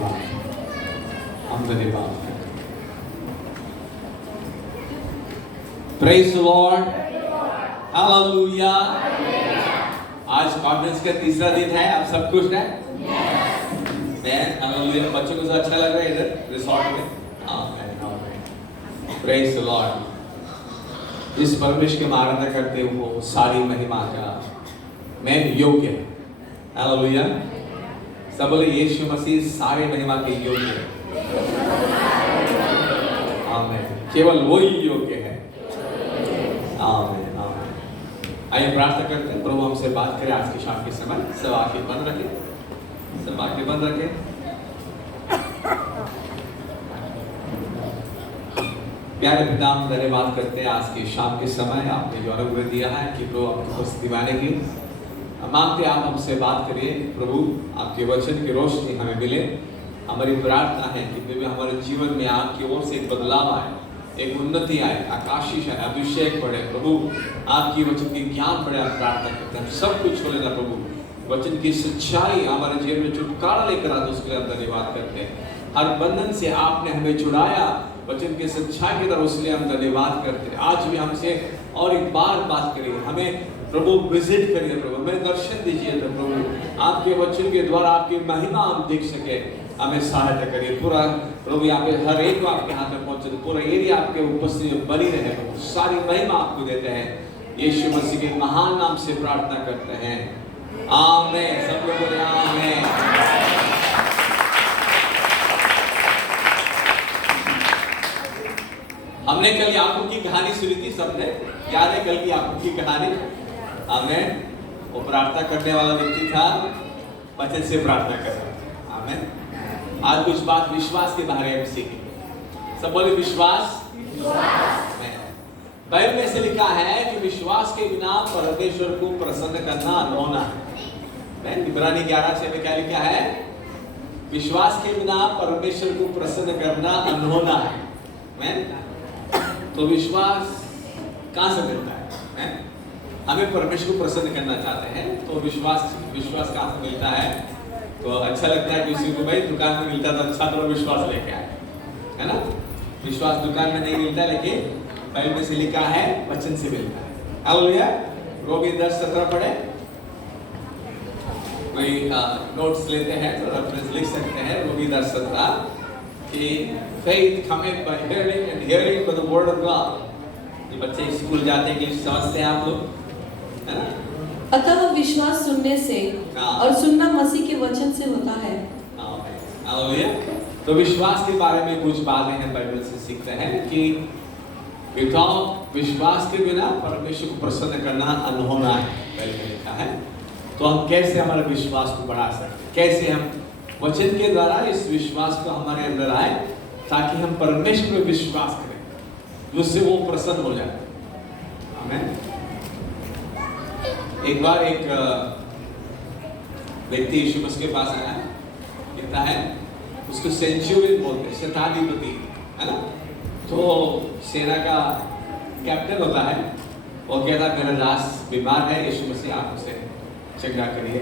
धन्यवाद, हम धन्यवाद करते हैं। Praise the Lord, hallelujah. आज कॉन्फ्रेंस का तीसरा दिन है, आप सब खुश हैं? हालेलुया। बच्चों को तो अच्छा लग रहा है इधर रिसोर्ट में। Praise the Lord. इस परमेश्वर के आराधना करते हुए सारी महिमा का मैं योग्य है। हालेलुया। सब बोले यीशु मसीह सारे महिमा के योग्य है। आमीन। केवल वही योग्य है। आमीन, आमीन। आइए प्रार्थना करते हैं, प्रभु हमसे बात करें आज की शाम के समय। सब आंखें बंद रखें, सब आंखें बंद रखें। प्यारे पिता, हम धन्यवाद करते हैं आज की शाम के समय आपने जो अनुग्रह दिया है कि प्रभु आपकी उपस्थिति पाने की हम मांगते आप हमसे बात करिए प्रभु, आपके वचन की रोशनी हमें मिले। हमारी प्रार्थना है कि हमारे जीवन में आपकी ओर से एक बदलाव आए, एक उन्नति आए, आकाशीष आए, अभिषेक बढ़े प्रभु, आपकी वचन की ज्ञान बढ़े। आप प्रार्थना करते हैं सब कुछ हो लेना प्रभु, वचन की सच्चाई हमारे जीवन में छुटकारा लेकर आते, उसके लिए हम धन्यवाद करते हैं। हर बंधन से आपने हमें छुड़ाया वचन की सच्चाई की तरफ, उसलिए हम धन्यवाद करते हैं। आज भी हमसे और एक बार बात करिए, हमें प्रभु विजिट करिए प्रभु, हमें दर्शन दीजिए प्रभु, आपके वचन के द्वारा आपकी महिमा हम देख सके, हमें सहायता करिए। पूरा प्रभु यहाँ पे हर एक को आपके हाथ में पहुंचे, पूरा एरिया आपके उपस्थिति में बनी रहे प्रभु, सारी महिमा आपको देते हैं। यीशु मसीह के महान नाम से प्रार्थना करते हैं, आमीन। सब लोग बोले आमीन। हमने कल याकूब की कहानी सुनी थी, सबने याद है कल की याकूब की कहानी? आमीन। वो प्रार्थना करने वाला व्यक्ति था, वचन से प्रार्थना कर रहा था। आमीन। आज कुछ बात विश्वास के बारे में सीखेंगे। सब बोले विश्वास। बाइबल में से लिखा है कि विश्वास के बिना परमेश्वर को प्रसन्न करना अनहोना है। इब्रानी 11:6 में क्या लिखा है? विश्वास के बिना परमेश्वर को प्रसन्न करना अनहोना है। तो विश्वास कहाँ से मिलता है? हमें परमेश्वर को प्रसन्न करना चाहते हैं तो विश्वास कहाँ से मिलता है? तो अच्छा लगता है किसी को, भाई दुकान में मिलता तो अच्छा, तो विश्वास लेके आए, है ना? विश्वास दुकान में नहीं मिलता, लेकिन बाइबल में से लिखा है वचन से मिलता है। हालेलुया। रोमी 10:17 पढ़े। कोई नोट्स लेते हैं तो रेफरेंस लिख सकते हैं। रोमी 10:17 कि faith cometh by hearing and hearing by the word of God। ये बच्चे स्कूल जाते हैं, समझते हैं आप लोग, है ना? अतः विश्वास सुनने से और सुनना मसीह के वचन से होता है। हालेलुया। तो विश्वास के बारे में कुछ बातें हैं बाइबल से सीखते हैं कि विश्वास के बिना परमेश्वर को प्रसन्न करना अनहोना है, बाइबल में लिखा है। तो हम कैसे हमारे विश्वास को बढ़ा सकते हैं, कैसे हम वचन के द्वारा इस विश्वास को हमारे अंदर आए, ताकि हम परमेश्वर में विश्वास करें, जिससे वो प्रसन्न हो जाए। आमीन। एक बार एक व्यक्ति यीशु मसीह के पास आया, कहता है उसको सेंचुरियन बोलते हैं, शताधिपति, है ना? तो सेना का कैप्टन होता है। वो कहता है मेरा दास बीमार है, यीशु मसीह आप उसे चंगा करिए।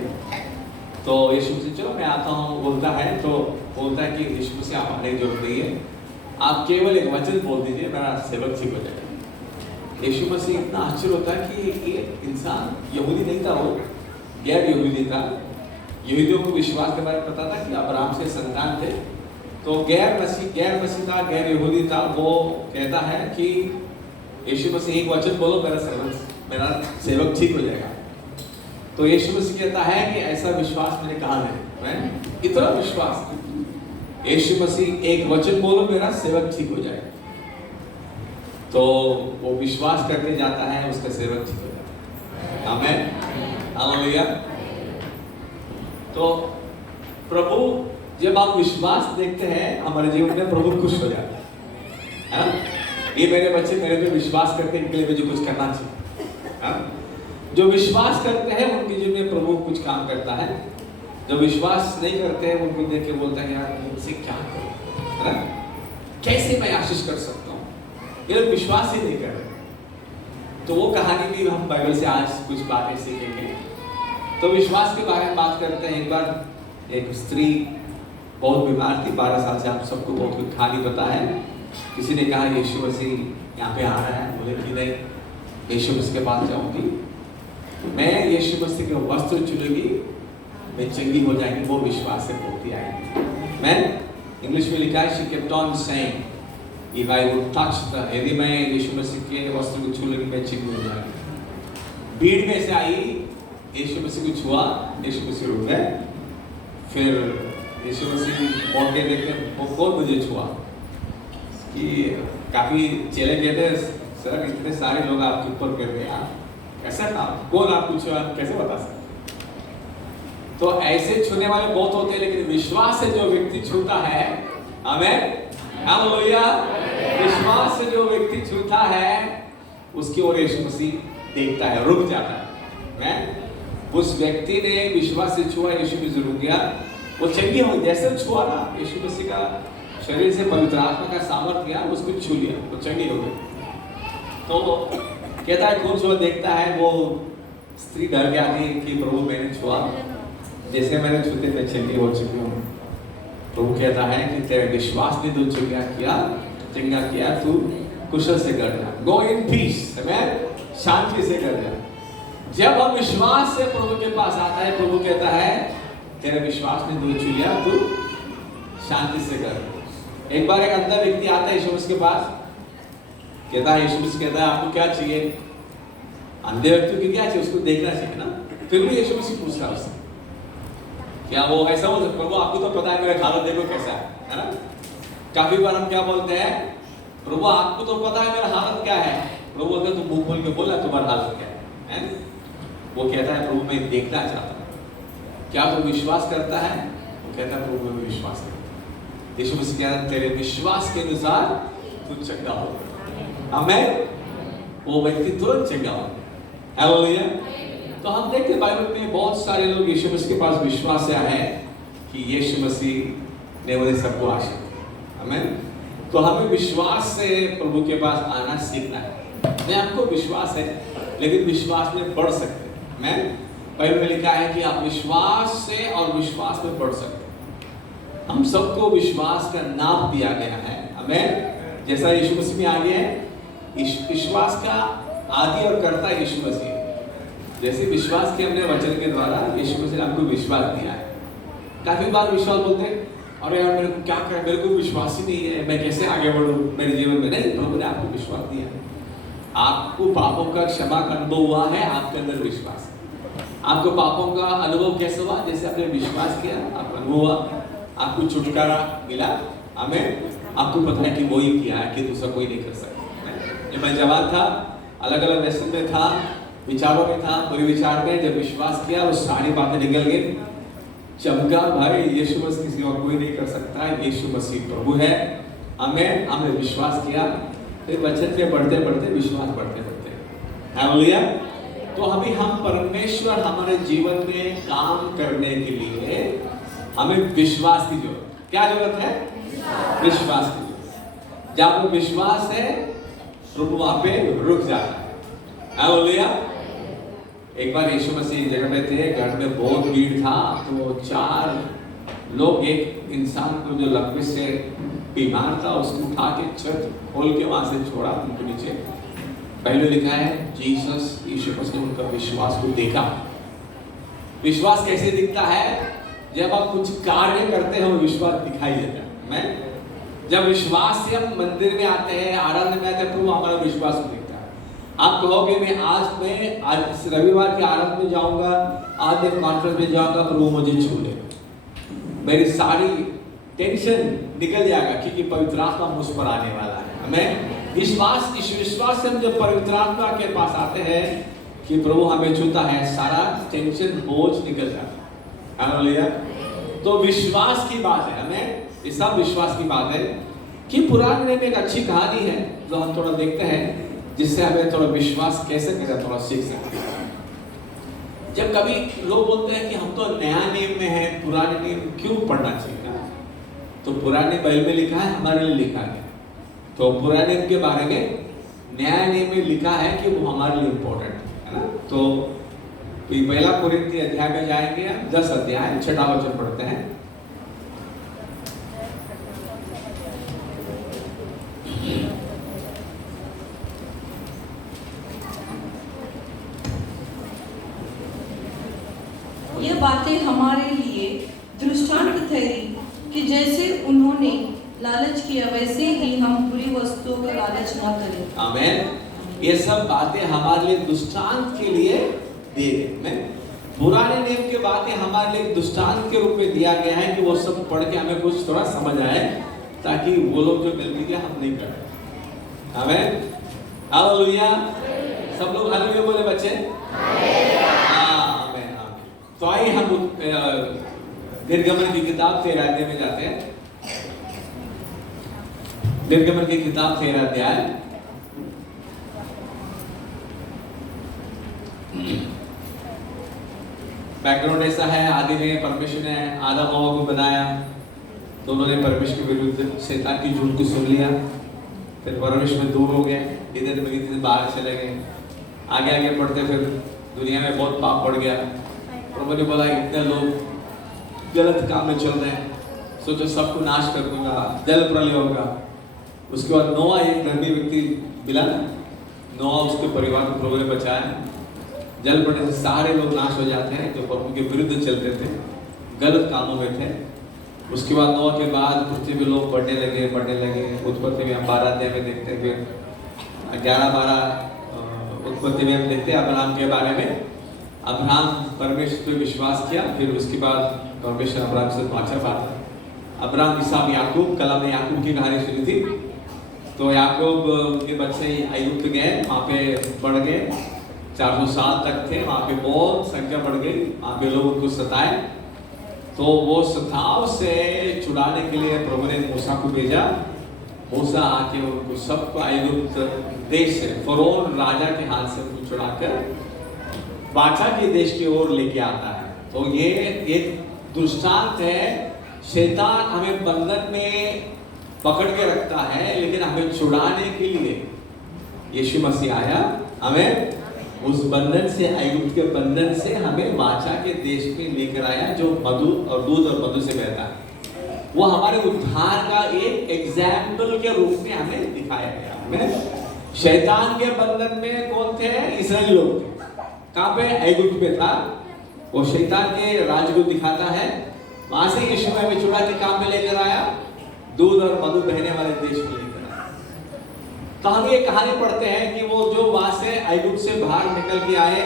तो यीशु मसीह चलो मैं आता हूँ बोलता है। तो बोलता है कि यीशु मसीह आप आने की जरूरत नहीं है, आप केवल एक वचन बोल दीजिए, मेरा सेवक ठीक हो जाएगा। यीशु मसीह इतना आश्चर्य होता है कि ये इंसान यहूदी नहीं था, वो गैर यहूदी था। यहूदियों को विश्वास के बारे में पता था कि अब्राहम से संतान थे। तो गैर मसीह था, गैर यहूदी था। वो कहता है कि यीशु मसीह एक वचन बोलो, मेरा सेवक ठीक हो जाएगा। तो यीशु मसीह कहता है कि ऐसा विश्वास मैंने कहाँ है? इतना विश्वास। यीशु मसीह एक वचन बोलो, मेरा सेवक ठीक हो जाएगा। तो वो विश्वास करके जाता है, उसका सेवक ठीक हो जाता है। आमीन। हालेलुया। तो प्रभु, जब आप विश्वास देखते हैं हमारे जीवन में, प्रभु खुश हो जाता है। ये मेरे बच्चे मेरे पे विश्वास करते हैं, इनके लिए मुझे कुछ करना चाहिए। जो विश्वास करते हैं उनके जीवन में प्रभु कुछ काम करता है। जो विश्वास नहीं करते हैं उनको देख के बोलता है यार इनसे क्या करूं, है ना? कैसे मैं आशीष कर सकता हूँ? ये लोग विश्वास ही नहीं कर रहे। तो वो कहानी भी हम बाइबल से आज कुछ बातें सीखेंगे। तो विश्वास के बारे में बात करते हैं। एक बार एक स्त्री बहुत बीमार थी 12 साल से, आप सबको बहुत कुछ कहानी पता है। किसी ने कहा यीशु मसीह यहाँ पे आ रहा है, बोले कि नहीं, यीशु मसीह के पास जाऊंगी, मैं यीशु मसीह के वस्त्र छूलूंगी, मैं चंगी हो जाएंगी, वो विश्वास से बोलती आएगी। मैं इंग्लिश में लिखा है, she kept on saying, if I would touch the, यदि मैं यीशु मसीह के वस्त्र को छू लूंगी, मैं चंगी हो जाएगी। भीड़ में से आई, यीशु मसीह को छुआ, यीशु मसीह रुक गए। फिर यीशु मसीह पहुंच के देखे, वो कौन मुझे छुआ? कि काफी चेले कहते, सर इतने सारे लोग आपके ऊपर गिर गए, कैसा था, कौन आपको छुआ, कैसे बता सकते? तो ऐसे छूने वाले बहुत होते हैं, लेकिन विश्वास से जो व्यक्ति छूता है, आमीन, हालेलुया, विश्वास से जो व्यक्ति छूता है, उसकी ओर यीशु मसीह देखता है, रुक जाता है। मैं उस व्यक्ति ने विश्वास से छुआ, यीशु मसीह रुक गया, वो चंगी हो, जैसे छुआ ना, यीशु मसीह का शरीर से पवित्र आत्मा का सामर्थ गया, उसको छू लिया, वो चंगी हो गई। तो कहता है कौन छुआ, देखता है, वो स्त्री डर के आती है कि प्रभु मैंने छुआ, जैसे मैंने छूते मैं चंगी हो चुकी हूँ। प्रभु कहता है कि तेरे विश्वास ने तू चंगा किया, तू कुशल से कर जा, गो इन पीस, शांति से कर जा। जब हम विश्वास से प्रभु के पास आता है, प्रभु कहता है तेरे विश्वास ने तू छू लिया, तू शांति से कर। एक बार एक अंधा व्यक्ति आता है यीशु मसीह के पास, कहता है, यीशु मसीह कहता है आपको क्या चाहिए? अंधे व्यक्ति को क्या चाहिए? उसको देखना चाहिए ना। फिर भी यीशु मसीह पूछता है उससे, क्या वो ऐसा बोलते, प्रभु आपको तो पता है मेरा हालत देखो कैसा है ना? काफी बार हम क्या बोलते हैं, प्रभु आपको तो पता है मेरा हालत क्या है। प्रभु बोलते तुम मुंह खोल के बोला तुम्हारा हालत क्या है? वो कहता है प्रभु मैं देखना चाहता हूँ, क्या तू विश्वास करता है? वो कहता है प्रभु मैं विश्वास करता हूँ। यीशु मसीह कहता है तेरे विश्वास के अनुसार तू चंगा हो, आमीन। वो व्यक्ति तुरंत चंगा हो, हालेलुया। तो हम देखते हैं बाइबल में बहुत सारे लोग यीशु मसीह के पास विश्वास से आए कि यीशु मसीह ने उन्हें सबको आशीष दिया, आमीन। तो हमें विश्वास से प्रभु के पास आना सीखना है। मैं आपको विश्वास है, लेकिन विश्वास में बढ़ सकते हैं। मैं बाइबल में लिखा है कि आप विश्वास से और विश्वास में बढ़ सकते हैं। हम सबको विश्वास का नाप दिया गया है, आमीन। जैसा यीशु मसीह में आ गया है, विश्वास का आदि और कर्ता यीशु मसीह, जैसे विश्वास के हमने वचन के द्वारा यीशु मसीह ने हमको विश्वास दिया है। काफी बार विश्वास बोलते हैं, अरे यार मेरे को क्या करें, मेरे को विश्वास ही नहीं है, मैं कैसे आगे बढ़ूं मेरे जीवन में। नहीं, प्रभु ने आपको विश्वास दिया है। आपको पापों का क्षमा का अनुभव हुआ है, आपके अंदर विश्वास है। आपको पापों का अनुभव कैसे हुआ? जैसे आपने विश्वास किया, आपका अनुभव हुआ, आपको छुटकारा मिला, आमीन। आपको पता है कि वो ही किया है, कि दूसरा कोई नहीं कर सकता। जब मैं जवान था, अलग अलग व्यसन में था, विचारों में था, बुरे विचार में, जब विश्वास किया वो सारी बातें निकल गई, चमका भाई यीशु मसीह के सिवा कोई नहीं कर सकता, यीशु मसीह प्रभु है, आमीन। हमने विश्वास किया, फिर वचन पे बढ़ते बढ़ते विश्वास बढ़ते बढ़ते, हालेलुया। तो अभी हम परमेश्वर हमारे जीवन में काम करने के लिए हमें विश्वास की जरूरत, क्या जरूरत है? विश्वास की जरूरत। जहाँ पर विश्वास है प्रभु वहां पे रुक जाता है, हालेलुया। एक बार यीशु मसीह एक जगह में थे, घर में बहुत भीड़ था, तो 4 लोग एक इंसान को जो लकवे से बीमार था, उसको उठा के छत खोल के वहां से छोड़ा उनको नीचे। पहले लिखा है जीसस, यीशु मसीह ने उनका विश्वास को देखा। विश्वास कैसे दिखता है? जब आप कुछ कार्य करते हैं, विश्वास दिखाई देता है। मैं जब विश्वास से हम मंदिर में आते हैं, आराधना में आते हैं, तो हमारा विश्वास को दिखता है। आप कहोगे मैं आज रविवार के आरंभ में जाऊंगा, आज मैं कॉन्फ्रेंस में जाऊंगा, प्रभु मुझे छू ले, मेरी सारी टेंशन निकल जाएगा, क्योंकि पवित्र आत्मा मुझ पर आने वाला है। हमें इस विश्वास से हम जब पवित्र आत्मा के पास आते हैं कि प्रभु हमें छूता है, सारा टेंशन बोझ निकल जाता है, हालेलुया। तो विश्वास की बात है, हमें ये सब विश्वास की बात है। कि पुराने में एक अच्छी कहानी है जो हम थोड़ा देखते हैं, जिससे हमें थोड़ा विश्वास कैसे करें थोड़ा सीख सकते हैं। जब कभी लोग बोलते हैं कि हम तो नया नियम में हैं, पुराने नियम क्यों पढ़ना चाहिए? तो पुराने बाइबल में लिखा है, हमारे लिए लिखा है। तो पुराने नियम के बारे में नया नियम में लिखा है कि वो हमारे लिए इम्पोर्टेंट है ना। तो पहला कोरिन्थी अध्याय में जाएंगे, 10 अध्याय 6 वचन पढ़ते हैं। बातें हमारे लिए दृष्टांत ठहरी कि जैसे उन्होंने लालच किया वैसे ही हम बुरी वस्तुओं का लालच न करें। आमीन। ये सब बातें हमारे लिए दृष्टांत के लिए दी गई। पुराने नियम की बातें हमारे लिए दृष्टांत के रूप में दिया गया है कि वो सब पढ़ के हमें कुछ थोड़ा समझ आए, ताकि वो लोग जो गलती किया हम नहीं करें। आमीन, हालेलुया। सब लोग हालेलुया बोले बच्चे। आमीन, आमीन। तो आइए हम निर्गमन की किताब 13 अध्याय में जाते हैं। निर्गमन की किताब 13 अध्याय। बैकग्राउंड ऐसा है, आदि में परमेश्वर ने आदम हव्वा को बनाया, तो उन्होंने परमेश्वर के विरुद्ध शैतान की झूठ को सुन लिया, फिर परमेश्वर में दूर हो गए, इधर से बाहर चले गए। आगे आगे बढ़ते फिर दुनिया में बहुत पाप बढ़ गया। प्रभु ने बोला इतने लोग गलत काम में चल रहे हैं, सोचो सबको नाश कर दूंगा, जल प्रलय होगा। उसके बाद नोआ एक धर्मी व्यक्ति मिला, नोआ उसके परिवार को प्रभु ने बचाया। जल पड़ने से सारे लोग नाश हो जाते हैं जो प्रभु के विरुद्ध चलते थे, गलत कामों में थे। उसके बाद नोआ के बाद पृथ्वी में लोग बढ़ने लगे। उत्पत्ति में हम 12 अध्याय में देखते हैं, फिर 11-12 उत्पत्ति में हम देखते हैं अब्राहम के बारे में। अब्राहम परमेश्वर पे विश्वास किया, फिर उसके बाद परमेश्वर अब्राहम से वाचा पाता। अब्राहम, इसहाक, याकूब, कल हमने याकूब की कहानी सुनी थी। तो याकूब के बच्चे अय्यूब गए, वहाँ पे बढ़ गए, 400 साल तक थे, वहाँ पे बहुत संख्या बढ़ गई, वहाँ पे लोग उनको सताए। तो वो सताव से छुड़ाने के लिए प्रभु ने मूसा को भेजा। मूसा आके उनको सबको अय्यूब देश से, फरोन राजा के हाथ से उनको छुड़ाकर बाचा के देश की ओर लेके आता है। तो ये एक दृष्टांत है, शैतान हमें बंधन में पकड़ के रखता है, लेकिन हमें छुड़ाने के लिए यीशु मसीह आया, हमें उस बंधन से, अय्यूब के बंधन से हमें वाचा के देश में लेकर आया, जो मधु और दूध और मधु से बहता है। वो हमारे उद्धार का एक एग्जाम्पल के रूप में हमें दिखाया गया। हमें शैतान के बंधन में कौन थे? इस्राएली लोग थे। कहाँ पे? अय्यूब पे था। वो शैतान के राज को दिखाता है, वहां से यीशु हमें छुड़ा के काम में लेकर आया, दूध और मधु बहने वाले देश में लेकर आया। तो हम ये कहानी पढ़ते हैं कि वो जो वहां से अय्यूब से बाहर निकल के आए,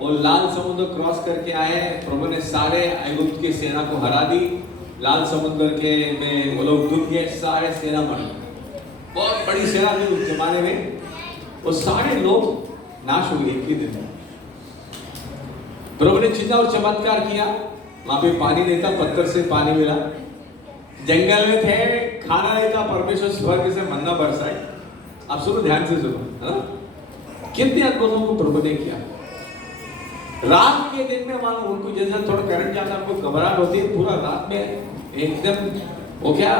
वो लाल समुद्र क्रॉस करके आए, प्रभु ने सारे अय्यूब की सेना को हरा दी। लाल समुद्र के में वो लोग डूब गए, सारे सेना मर गए। बहुत बड़ी सेना थी उस जमाने में, वो सारे लोग नाश हो गए एक ही दिन में। प्रभु ने चिन्ह और चमत्कार किया, वहां पे पानी नहीं था, पत्थर से पानी मिला। जंगल में थे, खाना नहीं था, परमेश्वर स्वर्ग से मन्ना बरसाए। आप सुनो, ध्यान से सुनो, कितने अद्भुतों को प्रभु ने किया। रात के दिन में मानो उनको जैसे थोड़ा करंट जाता है, उनको घबराहट होती है, पूरा रात में एकदम वो क्या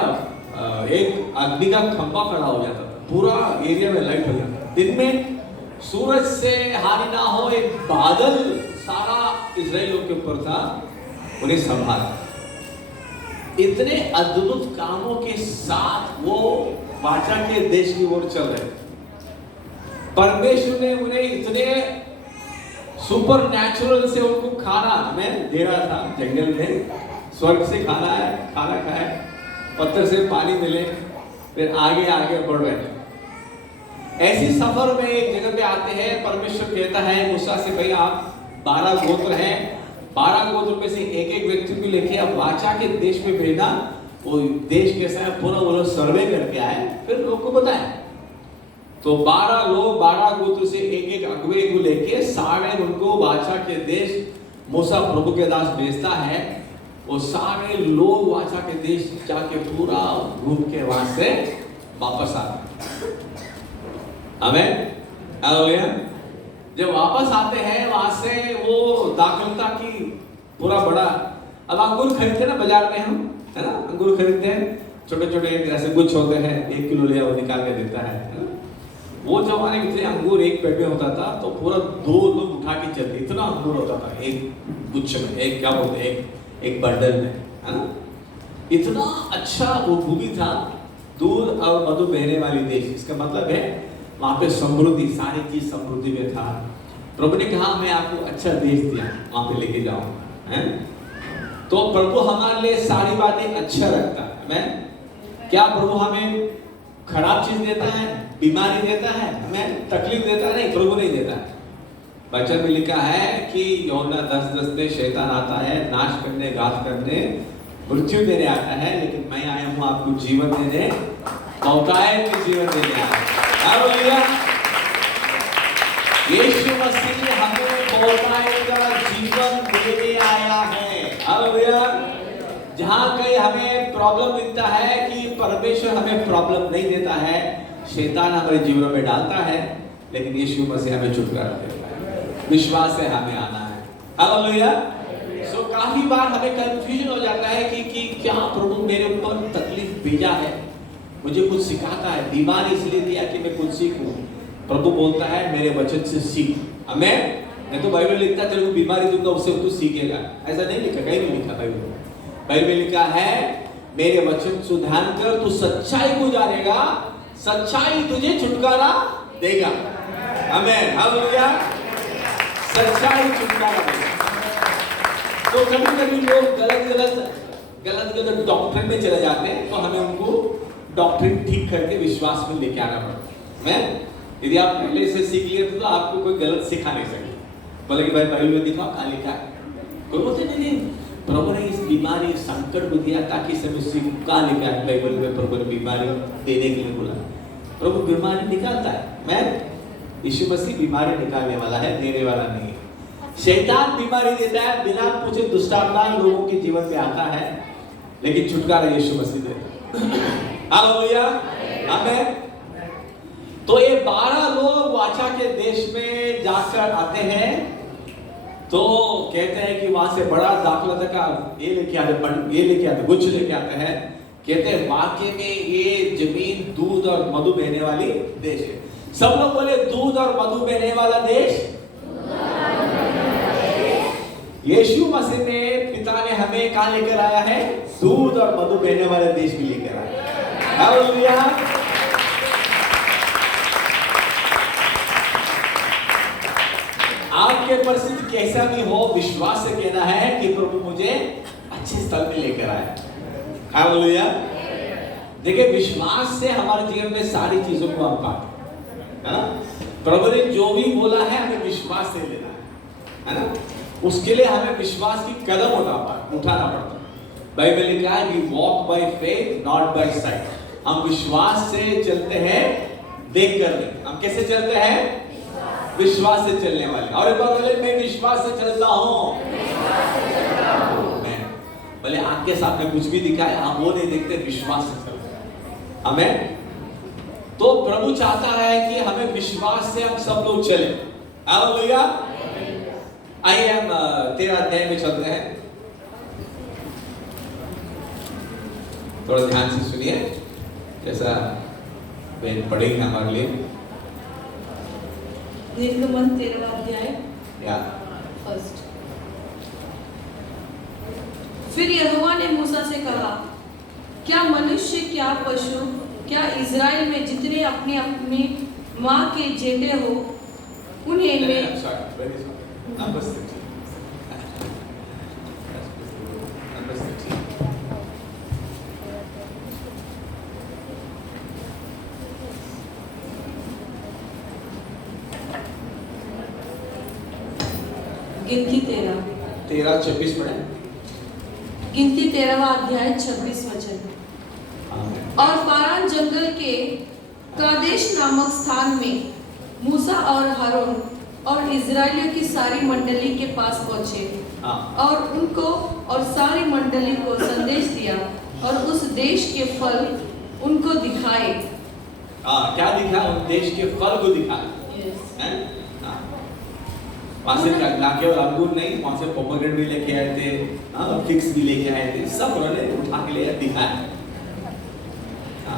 एक अग्नि का खंभा खड़ा हो जाता था, पूरा एरिया में लाइट हो जाता। दिन में सूरज से हानि ना हो, एक बादल सारा इस्राएलियों के ऊपर था, उन्हें संभाला। इतने अद्भुत कामों के साथ वो वाचा के देश की ओर चल रहे। परमेश्वर ने उन्हें इतने सुपर नेचुरल से उनको खाना हमें दे रहा था। जंगल में स्वर्ग से खाना है, खाना खाए, पत्थर से पानी मिले, फिर आगे आगे बढ़ रहे। ऐसी सफर में एक जगह पे आते हैं, परमेश्वर कहता है मूसा से, भाई आप 12 गोत्र हैं, 12 गोत्र में से एक एक व्यक्ति को लेके आप वाचा के देश में भेजना। वो देश कैसा है पूरा वो लोग सर्वे करके आए, फिर लोग को बताए। तो 12 लोग 12 गोत्र से एक एक अगुवे को लेके सारे उनको वाचा के देश मूसा प्रभु के दास भेजता है। वो सारे लोग वाचा के देश जाके पूरा घूम के वहां से वापस आते। आमीन, हालेलुया। जब वापस आते हैं वहां से, वो दाखलता की पूरा बड़ा, अब अंगूर खरीदते ना बाजार में हम, है ना, अंगूर खरीदते हैं, छोटे छोटे ऐसे गुच्छ होते हैं, 1 किलो लिया वो निकाल के देता है ना? वो जमाने में अंगूर एक पेड़ में होता था, तो पूरा 2 लोग उठा के चलते, इतना अंगूर होता था एक गुच्छ में, एक क्या बोलते हैं, एक बंडल में, है ना? इतना अच्छा वो भूमि था, दूध और मधु बहने वाली देश। इसका मतलब है वहां पे समृद्धि, सारी चीज समृद्धि में था। प्रभु ने कहा मैं आपको अच्छा देश दिया, वहां पे लेके जाऊंगा, हैं? तो प्रभु हमारे लिए सारी बातें अच्छा रखता है। मैं क्या प्रभु हमें खराब चीज देता है, बीमारी देता है, हमें तकलीफ देता है? नहीं, प्रभु नहीं देता है। वचन में लिखा है कि यूहन्ना 10:10 में शैतान आता है नाश करने, घात करने, मृत्यु देने आता है, लेकिन मैं आया हूं आपको जीवन देने, बहुतायत में जीवन देने आया हूं। हालेलुया। यीशु मसीह हमें बहुतायत का जीवन देने आया है। हालेलुया। जहां कहीं हमें प्रॉब्लम दिखता है कि परमेश्वर हमें प्रॉब्लम नहीं देता है, शैतान हमारे जीवन में डालता है, लेकिन यीशु मसीह हमें छुटकारा देता है। विश्वास से हमें आना है। हालेलुया। सो काफी बार हमें कंफ्यूजन हो जाता है कि क्या प्रभु मेरे ऊपर तकलीफ भेजा है, मुझे कुछ सिखाता है, बीमार इसलिए दिया कि मैं कुछ सीखूं। प्रभु बोलता है मेरे वचन से सीख। हमें नहीं तो बाइबल लिखता तेरे को बीमारी दूंगा उससे तू सीखेगा, ऐसा नहीं लिखा, कहीं नहीं लिखा बाइबल। बाइबल लिखा है मेरे वचन सुधार कर तू सच्चाई को जानेगा, सच्चाई तुझे छुटकारा देगा। आमीन। हालेलुया। सच्चाई छुटकारा देगा। तो कभी-कभी लोग गलत डॉक्ट्रिन में चले जाते हैं, तो हमें उनको डॉक्ट्रिन ठीक करके विश्वास में लेके आना पड़ता है। यदि आप पहले से सीख लिए तो आपको कोई गलत सिखा नहीं सकते। बोले कि भाई बाइबल में दिखाओ कहाँ लिखा है। कोई बोलते नहीं, प्रभु ने इस बीमारी संकट को दिया ताकि सब उससे कहाँ लिखा है बाइबल में प्रभु ने बीमारी देने के लिए बोला। प्रभु बीमारी निकालता है, मैं यीशु मसीह बीमारी निकालने वाला है, देने वाला नहीं। शैतान बीमारी देता है, बिना पूछे दुष्टात्मा लोगों के जीवन में आता है, लेकिन छुटकारा यीशु मसीह देता है। हालेलुया। आमीन। तो ये 12 लोग वाचा के देश में जाकर आते हैं, तो कहते हैं कि वहां से बड़ा दाखला का ये लेके आते गुच्छ लेके आते हैं। कहते हैं वाकई में ये जमीन दूध और मधु बहने वाली देश है। सब लोग बोले दूध और मधु बहने वाला देश। यीशु मसीह ने पिता ने हमें कहां लेकर आया है? दूध और मधु बहने वाले देश में लेकर आया। हालेलुया। आपके परिस्थिति कैसा भी हो, विश्वास से कहना है कि प्रभु मुझे अच्छे स्थल में लेकर आए। हालेलुया। देखिए विश्वास से हमारे जीवन में सारी चीजों को हम पाते हैं ना। प्रभु ने जो भी बोला है हमें विश्वास से लेना है ना। उसके लिए हमें विश्वास की कदम उठाना पड़ता है। बाइबल लिखा है we walk by faith not by sight. हम विश्वास से चलते हैं, देख कर नहीं। हम कैसे चलते हैं? विश्वास से चलने वाले। और एक बार बोले मैं विश्वास से चलता हूं। मैं बोले आंख के सामने कुछ भी दिखाए हम वो नहीं देखते, विश्वास से चलते हैं। हमें तो प्रभु चाहता है कि हमें विश्वास से हम सब लोग चले। हालेलुया। आइए हम 13 अध्याय में चलते हैं। थोड़ा ध्यान से सुनिए जैसा बहन पढ़ेगी हमारे लिए। निर्गमन 13वां अध्याय फर्स्ट। फिर यहोवा ने मूसा से कहा, क्या मनुष्य, क्या पशु, क्या इज़राइल में जितने अपनी अपनी माँ के जेठे हो उन्हें मैं गिनती 13:26 पढ़े। गिनती 13वां अध्याय 26 वचन। और फारान जंगल के कादेश नामक स्थान में मूसा और हारून और इजराइलियों की सारी मंडली के पास पहुंचे और उनको और सारी मंडली को संदेश दिया और उस देश के फल उनको दिखाए। क्या दिखा? उस देश के फल को दिखाए। वहां से लाके और अंगूर नहीं, वहां से पोमेग्रेनेट भी लेके आए थे, फिक्स भी लेके आए थे, सब उन्होंने उठा के ले दिखाया।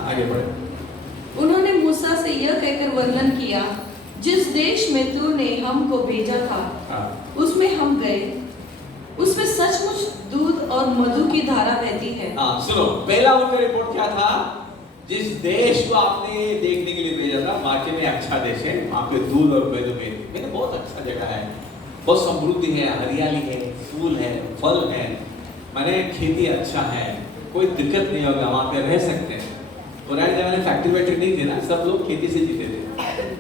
आगे बढ़े। उन्होंने मूसा से यह कहकर वर्णन किया, जिस देश में तूने हमको भेजा था उसमें हम गए, उसमें सचमुच दूध और मधु की धारा बहती है। सुनो, पहला उनका रिपोर्ट क्या था? जिस देश को आपने देखने के लिए भेजा था वाकई में अच्छा देश है, वहाँ पे दूध और मधु बहती है। बहुत अच्छा जगह है, बहुत समृद्धि है, हरियाली है, फूल है, फल है, माने खेती अच्छा है, कोई दिक्कत नहीं होगा, वहाँ पे रह सकते हैं। पुराने जमाने में फैक्ट्री वैक्ट्री नहीं थी ना, सब लोग खेती से जीते थे।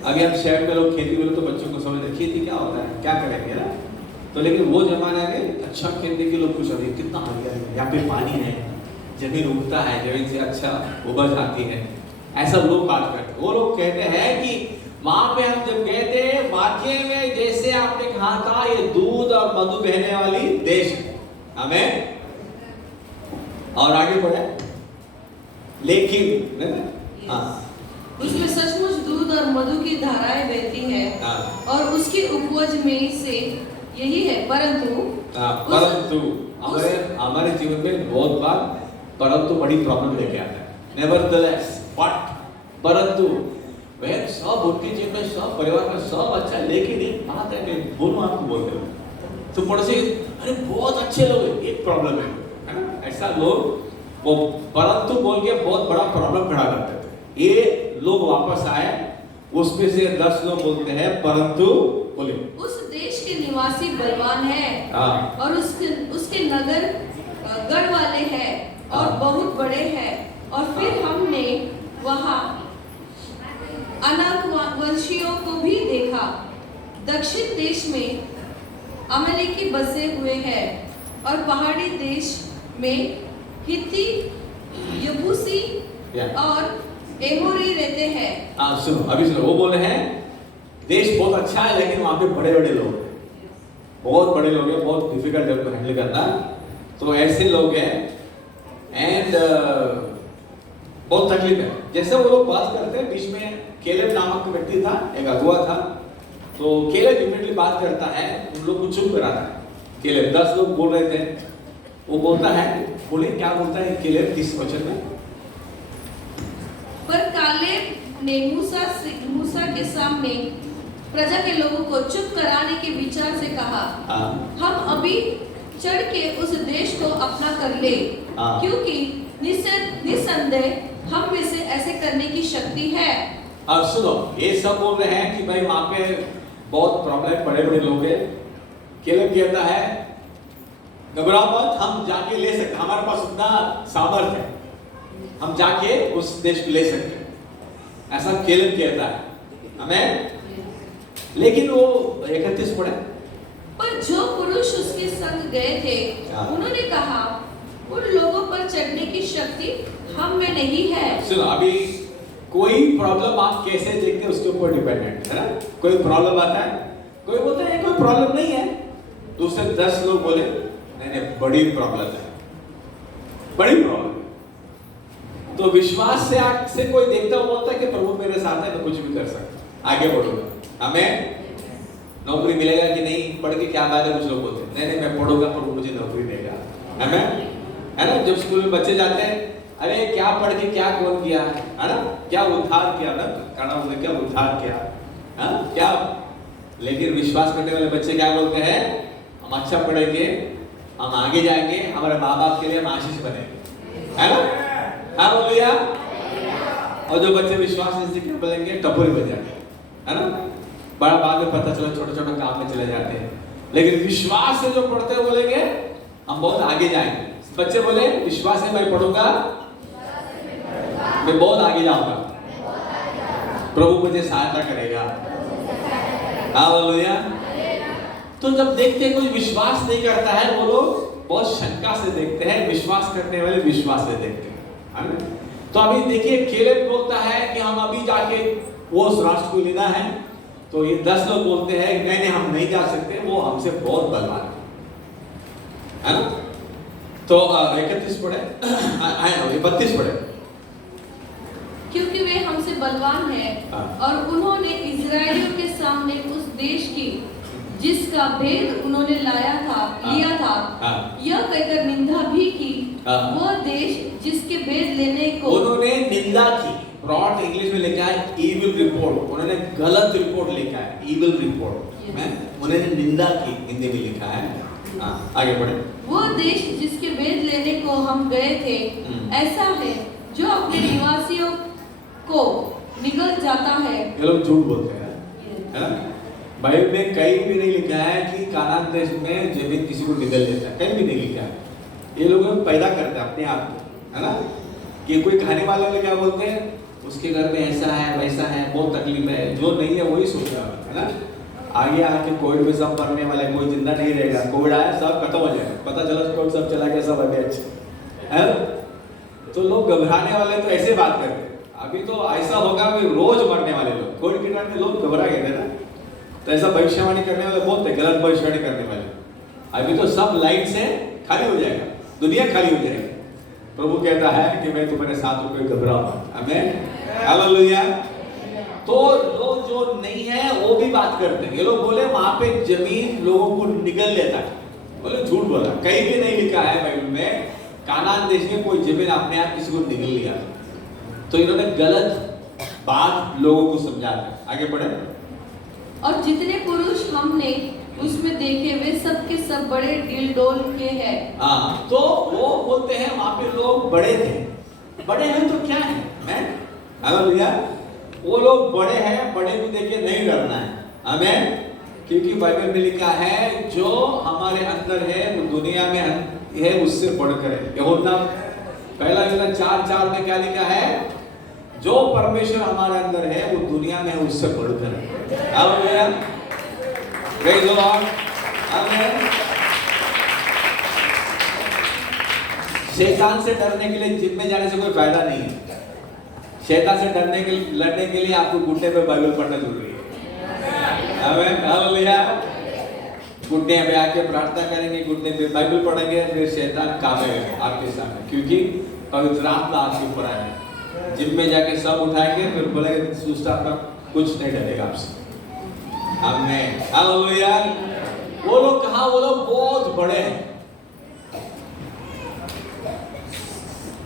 अभी हम शहर में लोग खेती बोले तो बच्चों को समझते खेती क्या होता है, क्या करेंगे ना। तो लेकिन वो जमाना में अच्छा खेती के लोग खुश होते हैं, कितना हरियाली है, यहाँ पे पानी है, जमीन उगता है, जमीन से अच्छा उपज आती है, ऐसा लोग बात करते। वो लोग कहते हैं कि वहां पे हम जब गए थे, वाकई में जैसे आपने कहा था, ये दूध और मधु बहने वाली देश है। हमें और आगे बढ़े, लेकिन हाँ, उसमें सचमुच दूध और मधु की धाराएं बहती है, और उसकी उपज में से यही है। परंतु हमारे जीवन में बहुत बार परंतु बड़ी प्रॉब्लम लेके आता है। नेवरदलेस, बट, परंतु वह सब उनके जीवन में, सब परिवार में सब अच्छा है, लेकिन एक बात है, मैं बोलूं आपको, बोलते हो तो पड़ोसी अरे बहुत अच्छे लोग हैं, एक प्रॉब्लम है ना। ऐसा लोग वो परंतु बोल के बहुत बड़ा प्रॉब्लम खड़ा करते थे। ये लोग वापस आए, उसमें से 10 लोग बोलते हैं परंतु, बोले उस देश के निवासी बलवान है, और उसके नगर गढ़ वाले हैं और बहुत बड़े हैं। और फिर हमने वहाँ अनाक वंशियों को भी देखा। दक्षिण देश में अमलेकी बसे हुए हैं, और पहाड़ी देश में हित्ती, यबूसी और एमोरी रहते हैं। सुनो, अभी सुनो, वो बोले हैं देश बहुत अच्छा है, लेकिन वहां पे बड़े बड़े लोग हैं, बहुत बड़े लोग हैं, बहुत डिफिकल्ट है उनको हैंडल करना। तो ऐसे लोग हैं, एंड बहुत तकलीफ है। जैसे वो लोग बात करते हैं, बीच में केलेब नामक व्यक्ति था, एक अगुआ था, तो केलेब इमीडिएटली बात करता है, उन लोग को चुप कराता है। केलेब 10 लोग बोल रहे थे, वो बोलता है, बोले क्या बोलता है केलेब 30 वचन में, पर कालेब ने मूसा के सामने प्रजा के लोगों को चुप कराने के विचार से कहा, हम अभी चढ़ के उस देश को अपना कर ले, क्योंकि निसंदेह हम में से ऐसे करने की शक्ति है। अब सुनो, ये सब बोल रहे हैं कि भाई वहां पे बहुत प्रॉब्लम, बड़े बड़े लोग हैं। केलेब कहता है घबराओ मत, हम जाके ले सकते, हमारे पास उतना सामर्थ्य है, हम जाके उस देश को ले सकते हैं, ऐसा केलेब कहता है हमें। लेकिन वो 31 पढ़े, पर जो पुरुष उसके संग गए थे, उन्होंने कहा उन लोगों पर चढ़ने की शक्ति हम में नहीं है। सुनो, अभी कोई प्रॉब्लम आप कैसे देखते हैं उसके ऊपर डिपेंडेंट है ना। कोई प्रॉब्लम आता है, कोई बोलता है कोई प्रॉब्लम नहीं है, दूसरे 10 लोग बोले नहीं बड़ी प्रॉब्लम है, बड़ी प्रॉब्लम। तो विश्वास से कोई देखता हुआ बोलता है कि प्रभु मेरे साथ है, मैं कुछ भी कर सकता, आगे बढ़ूंगा। हमें नौकरी मिलेगा कि नहीं, पढ़ के क्या फायदा, कुछ लोग बोलते हैं नहीं मैं पढ़ूंगा, प्रभु मुझे नौकरी देगा। हमें है ना, जब स्कूल में बच्चे जाते हैं, अरे क्या पढ़ के क्या कौन किया है ना, क्या उद्धार किया ना, कहना क्या उद्धार किया, हाँ क्या। लेकिन विश्वास करने वाले बच्चे क्या बोलते हैं, हम अच्छा पढ़ेंगे, हम आगे जाएंगे, हमारे माँ बाप के लिए हम आशीष बनेंगे, है ना। हाँ बोलिए। और जो बच्चे विश्वास नहीं सीखे बोलेंगे टपोरी बन जाएंगे, है ना। बड़ा बाद में पता चला छोटे छोटे काम में चले जाते हैं। लेकिन विश्वास से जो पढ़ते हैं बोलेंगे हम बहुत आगे जाएंगे। बच्चे बोले विश्वास से मैं पढ़ूंगा, मैं बहुत आगे जाऊंगा, प्रभु मुझे सहायता करेगा। हालेलुया। तो जब देखते हैं कोई विश्वास नहीं करता है, वो लोग बहुत शंका से देखते हैं, विश्वास करने वाले विश्वास से देखते हैं। तो अभी देखिए केलेब बोलता है कि हम अभी जाके वो उस राष्ट्र को लेना है, तो ये 10 लोग बोलते हैं नहीं हम नहीं जा सकते, वो हमसे बहुत बलवान है ना। तो 31 पढ़े, 32 पढ़े, क्योंकि वे हमसे बलवान हैं और उन्होंने इजरायलियों के सामने उस देश की जिसका भेद उन्होंने लिया था, यह कहकर निंदा भी की, वो देश जिसके भेद लेने को उन्होंने निंदा की। ब्रॉड इंग्लिश में लिखा है इविल रिपोर्ट, उन्होंने गलत रिपोर्ट लिखा है, इविल रिपोर्ट में उन्होंने निंदा की, हिंदी में लिखा है। आगे बढ़े। वो देश जिसके भेद लेने को हम गए थे ऐसा है जो अपने निवासियों को निगल जाता है। ये लोग झूठ बोलते हैं, है ना। बाइबल में कहीं भी नहीं लिखा है कि कानान देश में जमीन किसी को निगल लेता है, कहीं भी नहीं लिखा है। ये लोग पैदा करते हैं अपने आप को, है ना, कि कोई खाने वाले लोग क्या बोलते हैं, उसके घर में ऐसा है वैसा है, बहुत तकलीफ है, जो नहीं है वही सोच रहा है ना। आगे आके कोविड में सब मरने वाले, कोई जिंदा नहीं रहेगा, कोविड आया सब खत्म हो जाएगा, पता चला कोविड सब चला गया, सब अभी अच्छे है। तो लोग घबराने वाले तो ऐसे बात करते हैं। अभी तो ऐसा होगा कि रोज मरने वाले लोग, कोविड के टाइम में लोग घबरा गए थे ना, तो ऐसा भविष्यवाणी करने वाले बहुत थे, गलत भविष्यवाणी करने वाले। अभी तो सब लाइट से खाली हो जाएगा, दुनिया खाली हो जाएगी। प्रभु कहता है कि मैं तुम्हारे साथ हूं, कोई घबराओ मत। आमीन, हालेलुया। तो लोग जो नहीं है वो भी बात करते हैं। ये लोग बोले वहां पे जमीन लोगों को निगल लेता है, बोले झूठ बोला, कहीं भी नहीं लिखा है बाइबल में कानान देश में कोई जमीन अपने आप किसी को निगल लिया। तो इन्होंने गलत बात लोगों को समझाया। आगे बढ़े। और जितने पुरुष हमने उसमें देखे वे सब के सब बड़े डील डोल के हैं। हाँ, तो वो बोलते हैं वहां पे लोग बड़े थे। बड़े हैं तो क्या है, मैं हालेलुया, वो लोग बड़े हैं, बड़े को देख के नहीं डरना है। आमीन, क्योंकि बाइबल में लिखा है जो हमारे अंदर है वो दुनिया में है उससे बढ़कर है। यूहन्ना पहला यूहन्ना 4:4 में क्या लिखा है, जो परमेश्वर हमारे अंदर है वो दुनिया में है उससे बढ़कर है। Hallelujah, praise the Lord. आमीन। शैतान से डरने के लिए जिम में जाने से कोई फायदा नहीं है। शैतान से लड़ने के लिए आपको घुटने पे बाइबल पढ़ना जरूरी है। आमीन, हालेलुया। घुटने पे आके प्रार्थना करेंगे, घुटने पे बाइबल पढ़ेंगे, फिर शैतान कांपेगा आपके सामने, क्योंकि पवित्र आत्मा आपके ऊपर आएगा। जिम में जाके सब उठाएंगे, फिर बोलेंगे दुष्ट आत्मा कुछ नहीं डरेगा आपसे। आमीन, हालेलुया। वो लोग कहा, वो लोग बहुत बड़े हैं,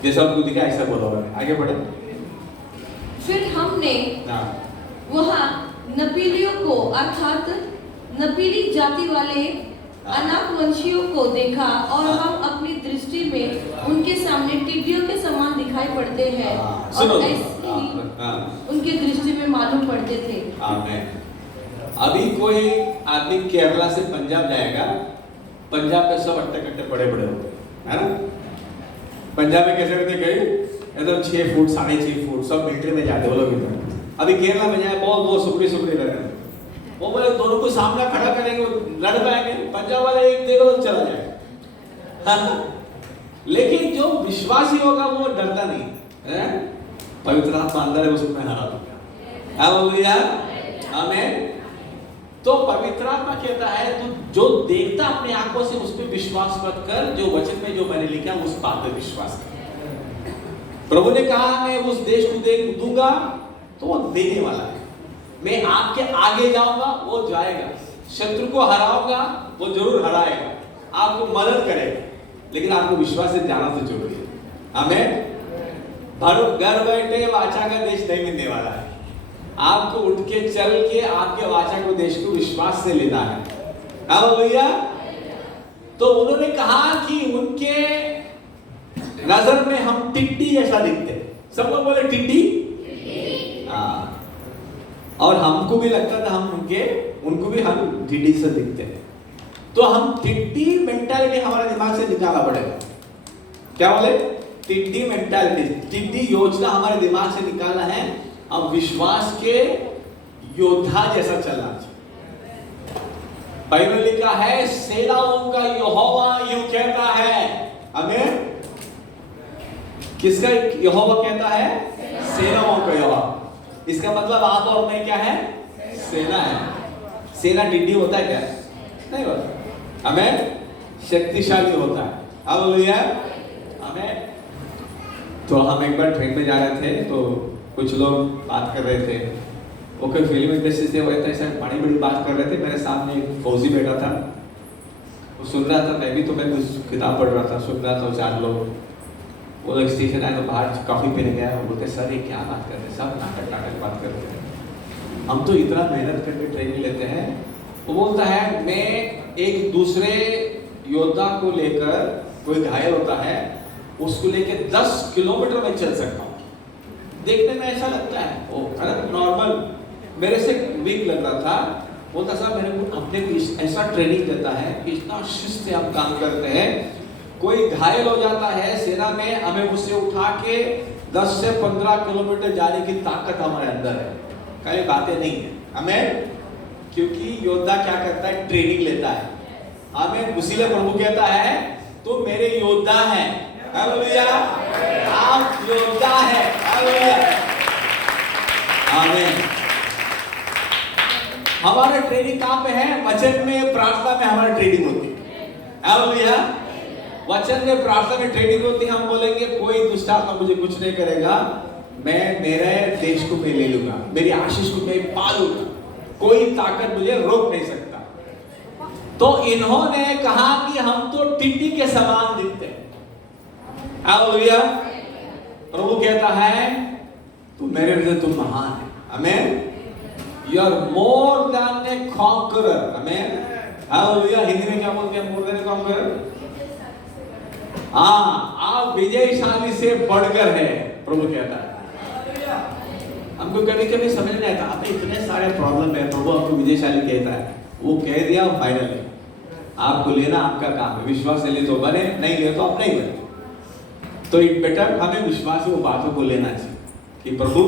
जैसा आपको दिखा ऐसा बोला होगा। आगे बढ़े। फिर हमने वहां नपीलियों को अर्थात नपीली जाति वाले अनाक वंशियों को देखा, और हम अपनी दृष्टि में उनके सामने टिड्डियों के समान दिखाई पड़ते हैं, और ऐसे ही उनके दृष्टि में मालूम पड़ते थे। आमीन। अभी कोई आदमी केरला से पंजाब जाएगा, पंजाब में सब अट्टे-कट्टे बड़े-बड़े होते हैं, है ना। पंजाब में कैसे रहते, गए एकदम 6 फुट 6.5 फुट सब मिलिट्री में जाते वो लोग इधर। अभी केरला में जाए बहुत सुपरी लगे, वो बोले दोनों को सामना खड़ा करेंगे, लड़ पाएंगे, पंजाब वाले एक देखो तो चला जाए। लेकिन जो विश्वासी होगा वो डरता नहीं है, पवित्र आत्मा अंदर है, उसमें हरा दूंगा। हालेलुया, आमीन। तो पवित्र आत्मा कहता है तू जो देखता अपने आंखों से उस पर विश्वास मत कर, जो वचन में जो मैंने लिखा उस बात पे विश्वास कर। प्रभु ने कहा मैं उस देश को दे दूंगा, तो वो देने वाला है। मैं आपके आगे जाऊंगा, वो जाएगा। शत्रु को हराऊंगा, वो जरूर हराएगा, आपको मदद करेगा, लेकिन आपको विश्वास से जाना तो जरूरी है। आमीन। घर बैठे वाचा का देश नहीं मिलने वाला है, आपको उठ के चल के आपके वाचा को देश को विश्वास से लेना है। हालेलुया। तो उन्होंने कहा कि उनके नजर में हम टिड्डी जैसा दिखते हैं। सब लोग बोले टिड्डी, हाँ। और हमको भी लगता था हम उनको भी हम टिड्डी से दिखते हैं। तो हम टिड्डी मेंटालिटी हमारे दिमाग से निकालना पड़ेगा। क्या बोले, टिड्डी मेंटालिटी, टिड्डी योजना हमारे दिमाग से निकालना है। हम विश्वास के योद्धा जैसा चलना चाहिए। बाइबल लिखा है सेनाओं का यहोवा यूं कहता है। आमीन। किसका यहोवा कहता है? सेनाओं का यहोवा। इसका मतलब आप और मैं क्या है? सेना है। सेना टिड्डी होता है क्या? नहीं होता। आमीन। शक्तिशाली होता है। हालेलुया। आमीन। तो हम एक बार ट्रेन में जा रहे थे, तो कुछ लोग बात कर रहे थे, वो कोई फिल्म इंडस्ट्री से हुए थे, ऐसा बड़ी बड़ी बात कर रहे थे। मेरे सामने एक फौजी बैठा था, वो सुन रहा था, मैं भी तो मैं कुछ किताब पढ़ रहा था, सुन रहा था। 4 लोग वो लोग स्टेशन आए तो बाहर कॉफी पीने गया, वो बोलते सर ये क्या बात कर रहे हैं, सब नाटक बात करते हैं, हम तो इतना मेहनत करके ट्रेनिंग लेते हैं। वो बोलता है मैं एक दूसरे योद्धा को लेकर, कोई घायल होता है उसको लेकर 10 किलोमीटर में चल सकता हूँ। देखने में ऐसा लगता है वो नॉर्मल, मेरे से वीक लग रहा था, बोलता साहब मेरे को अपने को ऐसा ट्रेनिंग देता है कि इतना शिस्त से हम काम करते हैं, कोई घायल हो जाता है सेना में, हमें उसे उठा के 10 से 15 किलोमीटर जाने की ताकत हमारे अंदर है। कई बातें नहीं है हमें, क्योंकि योद्धा क्या करता है, ट्रेनिंग लेता है। हमें उसीलिए प्रभु कहता है तो मेरे योद्धा है, हालेलुया, आप योद्धा है, हालेलुया, आमीन। हमारा ट्रेनिंग कहां पे है? वचन में, प्रार्थना में हमारी ट्रेनिंग होती है, हालेलुया। वचन में, प्रार्थना में ट्रेनिंग होती है। हम बोलेंगे कोई दुष्ट आत्मा मुझे कुछ नहीं करेगा, मैं मेरे देश को मैं ले लूंगा, मेरी आशीष को मैं पा लूंगा, कोई ताकत मुझे रोक नहीं सकता। तो इन्होंने कहा कि हम तो टिड्डी के समान दिखते हैं, हालेलुया। प्रभु कहता है तू मेरे लिए तुम महान है, आमीन। You are more than a conqueror, आमीन, हालेलुया। हिंदी में क्या बोलते हैं? more than a conqueror। हाँ, आप विजयशाली से बढ़कर है, प्रभु कहता है। हमको कभी कभी समझ नहीं आता, आप इतने सारे प्रॉब्लम है, प्रभु आपको विजयशाली कहता है, वो कह दिया फाइनल है, आपको लेना आपका काम है। विश्वास से ले तो बने, नहीं ले तो आप नहीं बने। तो इट बेटर हमें विश्वास से वो बातों को लेना चाहिए कि प्रभु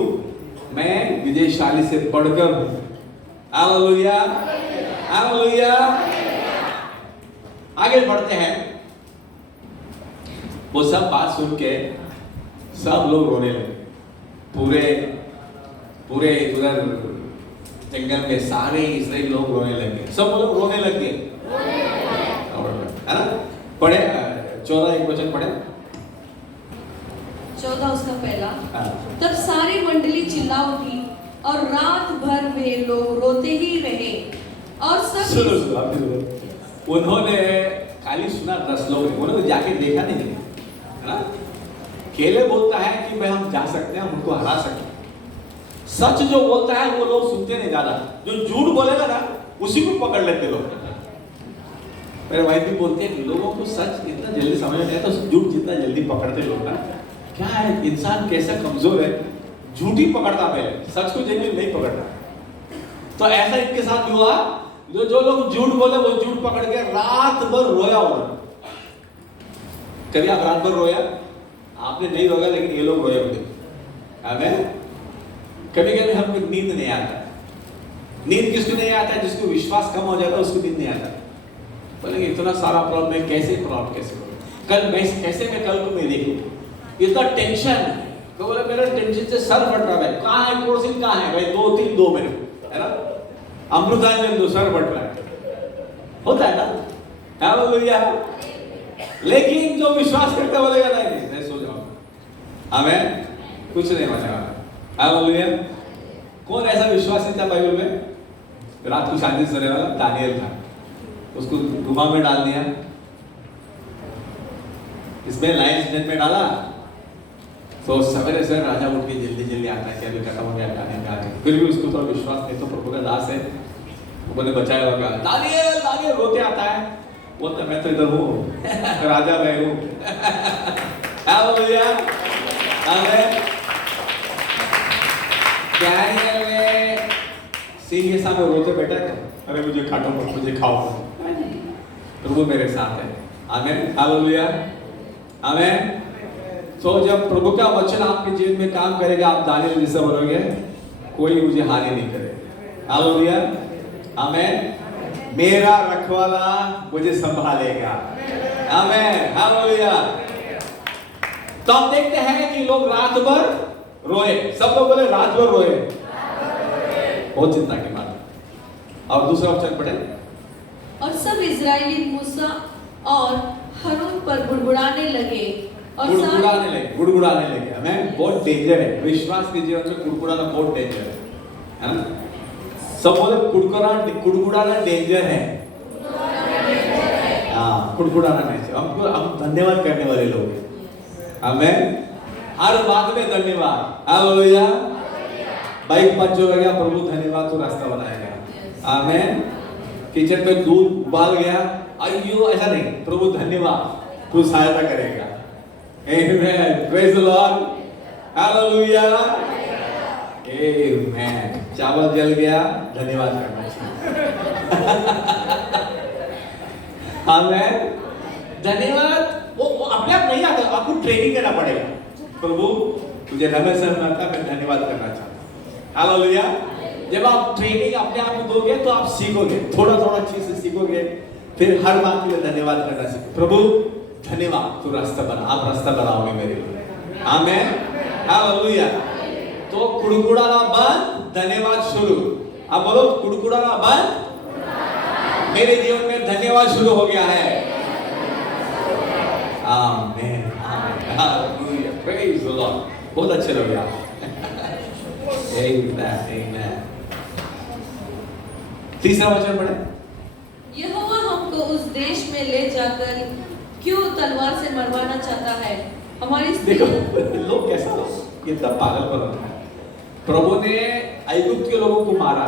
मैं विजयशाली से बढ़कर हूं, हालेलुया, हालेलुया। आगे बढ़ते हैं। वो सब बात सुन के सब लोग रोने लगे, पूरे पूरे उधर जंगल में सारे इस्राएली लोग रोने लगे, सब लोग रोने लगे, है ना। पढ़े 14:1 पढ़े। 14 उसका पहला। तब सारी मंडली चिल्ला उठी और रात भर वे लोग रोते ही रहे और सब सुनो, उन्होंने खाली सुना 10 लोग, उन्होंने जाके देखा नहीं, है ना। केले बोलता है कि भाई हम जा सकते हैं, हम उनको हरा सकते हैं। सच जो बोलता है वो लोग सुनते नहीं ज्यादा, जो झूठ बोलेगा ना उसी को पकड़ लेते लोग। मेरे वाइफ भी बोलते हैं कि लोगों को सच इतना जल्दी समझ नहीं आता, तो झूठ जितना जल्दी पकड़ते लोग ना। क्या है, इंसान कैसा कमजोर है, झूठ ही पकड़ता पहले, सच को जल्दी नहीं पकड़ता। तो ऐसा इनके साथ भी हुआ, जो लोग झूठ बोले वो झूठ पकड़ के रात भर रोया उन्होंने। कभी आप रात भर रोया? आपने नहीं रोया, लेकिन ये लोग रोए होंगे, आमीन। कभी कभी हमको नींद नहीं आता। नींद किसको नहीं आता है? जिसको विश्वास कम हो जाता है उसको नींद नहीं आता। बोलेंगे इतना सारा प्रॉब्लम है, कैसे प्रॉब्लम, कैसे कल मैं कैसे मैं कल को मैं देखूं, इतना टेंशन है। तो बोले मेरा टेंशन से सर फट रहा है। कहाँ है कोर्सिन, कहाँ है भाई? 2 मेरे, है ना। अमृतांजन दो, सर फट रहा है, होता है ना, हालेलुया। लेकिन जो विश्वास करता बोलेगा नहीं सो जाओ, हमें कुछ नहीं बचेगा, हालेलुया। कौन ऐसा विश्वासी था बाइबल में? रात को शादी करने वाला दानियल था, उसको गुफा में डाल दिया, इसमें लायंस डेन में डाला। तो सवेरे से राजा उठ के जल्दी जल्दी आता है कि अभी खत्म हो गया खाने का, फिर भी उसको थोड़ा विश्वास नहीं, तो प्रभु का दास है, वो ने बचाया होगा। दानियल दानियल रोते आता है, बोलता मैं तो इधर हूँ, राजा मैं हूँ, हालेलुया, आमीन। दानियल में सिंह के सामने रोते बैठा है, अरे मुझे काटो मत, मुझे खाओ, प्रभु मेरे साथ है, आमीन, हालेलुया, आमीन। तो जब प्रभु का वचन आपके जीवन में काम करेगा, आप दानियल जैसा बनोगे, कोई मुझे हानि नहीं करेगा, हालेलुया, आमीन। मेरा रखवाला मुझे संभालेगा, आमीन, हालेलुया। तो हम देखते हैं कि लोग रात भर रोए, सब लोग बोले रात भर रोए, बहुत चिंता की बात। और दूसरा वचन पढ़े। और सब इजरायली मूसा और हारून पर गुड़गुड़ाने लगे और गुड़गुड़ाने लगे। हमें बहुत डेंजर है, विश्वास के जीवन में गुड़गुड़ाना बहुत डेंजर है ना। सब बोले गुड़गुड़ाना डेंजर है, हाँ, गुड़गुड़ाना नहीं चाहिए हमको। हम धन्यवाद करने वाले लोग हैं, हमें हर बात में धन्यवाद, हालेलुया। बाइक पंच हो गया, प्रभु धन्यवाद, तो रास्ता बनाएगा, आमीन। किचन में दूध उबाल गया, अयो ऐसा नहीं, प्रभु धन्यवाद, तू सहायता करेगा, आमीन, प्रेज द लॉर्ड, हालेलुया। आमेन। चावल जल गया, धन्यवाद करना चाहिए। आमेन। धन्यवाद वो अपने आप नहीं आता, आपको ट्रेनिंग करना पड़ेगा। प्रभु तुझे नमस्ते आता, मैं धन्यवाद करना चाहता हूँ। हालेलुया। जब आप ट्रेनिंग अपने आप को दोगे तो आप सीखोगे, थोड़ा थोड़ा चीज से सीखोगे, फिर हर बात के लिए धन्यवाद करना सीखोगे। प्रभु धन्यवाद, तू रास्ता बना, आप रास्ता बनाओगे मेरे लिए। आमेन। हालेलुया। तो कुड़कुड़ाना बंद, धन्यवाद शुरू। आप बोलो कुड़कुड़ाना बंद, मेरे जीवन में धन्यवाद शुरू हो गया है। आमेन। हालेलुया। Praise the Lord. बहुत अच्छे लोग आप। आमेन। आमेन। तीसरा वचन पढ़े। यहोवा हमको उस देश में ले जाकर क्यों तलवार से मरवाना चाहता है? हमारी देखो लोग कैसा लोग इतना पागलपन होता है। प्रभु ने ऐगुप्त के लोगों को मारा,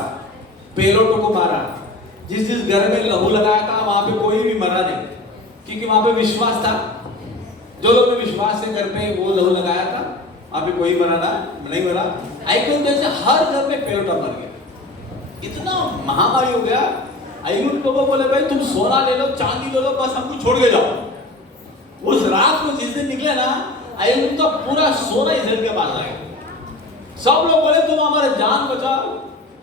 पेलोटों को मारा। जिस जिस घर में लहू लगाया था वहां पे कोई भी मरा नहीं, क्योंकि वहां पे विश्वास था। जो लोग ने विश्वास से घर पे वो लहू लगाया था, वहां पे कोई मरा ना, नहीं मरा। ऐगुप्त में से हर घर में पेलोटा मर गया। इतना महामारी हो गया। ऐगुप्त लोगों बोले भाई तुम सोना ले लो, चांदी ले लो, बस हमको छोड़ के जाओ। उस रात को जिस दिन निकले ना, ऐगुप्त का पूरा सोना इजराइल के पास आया। सब लोग बोले तुम हमारे जान बचाओ,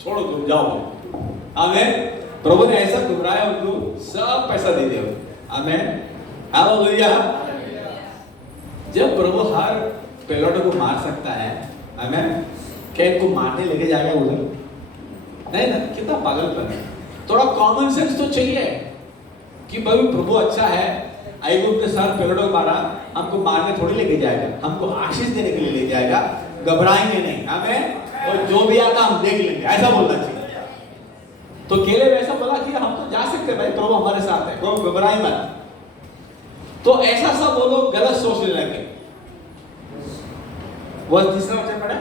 छोड़ो तुम जाओ। आमेन। प्रभु ने ऐसा घुराया उनको, सब पैसा दे दिया। आमेन। हालेलुया। जब प्रभु हर पेलोटो को मार सकता है, आमेन, क्या इनको मारने लेके जाएगा उधर? नहीं ना, कितना पागलपन है। थोड़ा कॉमन सेंस तो चाहिए कि भाई प्रभु अच्छा है, ऐगुप्त के साथ पेलोटो को मारा, हमको मारने थोड़ी लेके जाएगा, हमको आशीष देने के लिए ले जाएगा, घबराएंगे नहीं। आमेन। और जो भी आता हम देख लेंगे, ऐसा बोलना चाहिए। तो केले वैसा बोला कि हम तो जा सकते भाई, प्रभु हमारे साथ है, कोई घबराए मत। तो ऐसा सब वो लोग गलत सोचने लगे। वो तीसरा वचन पढ़े।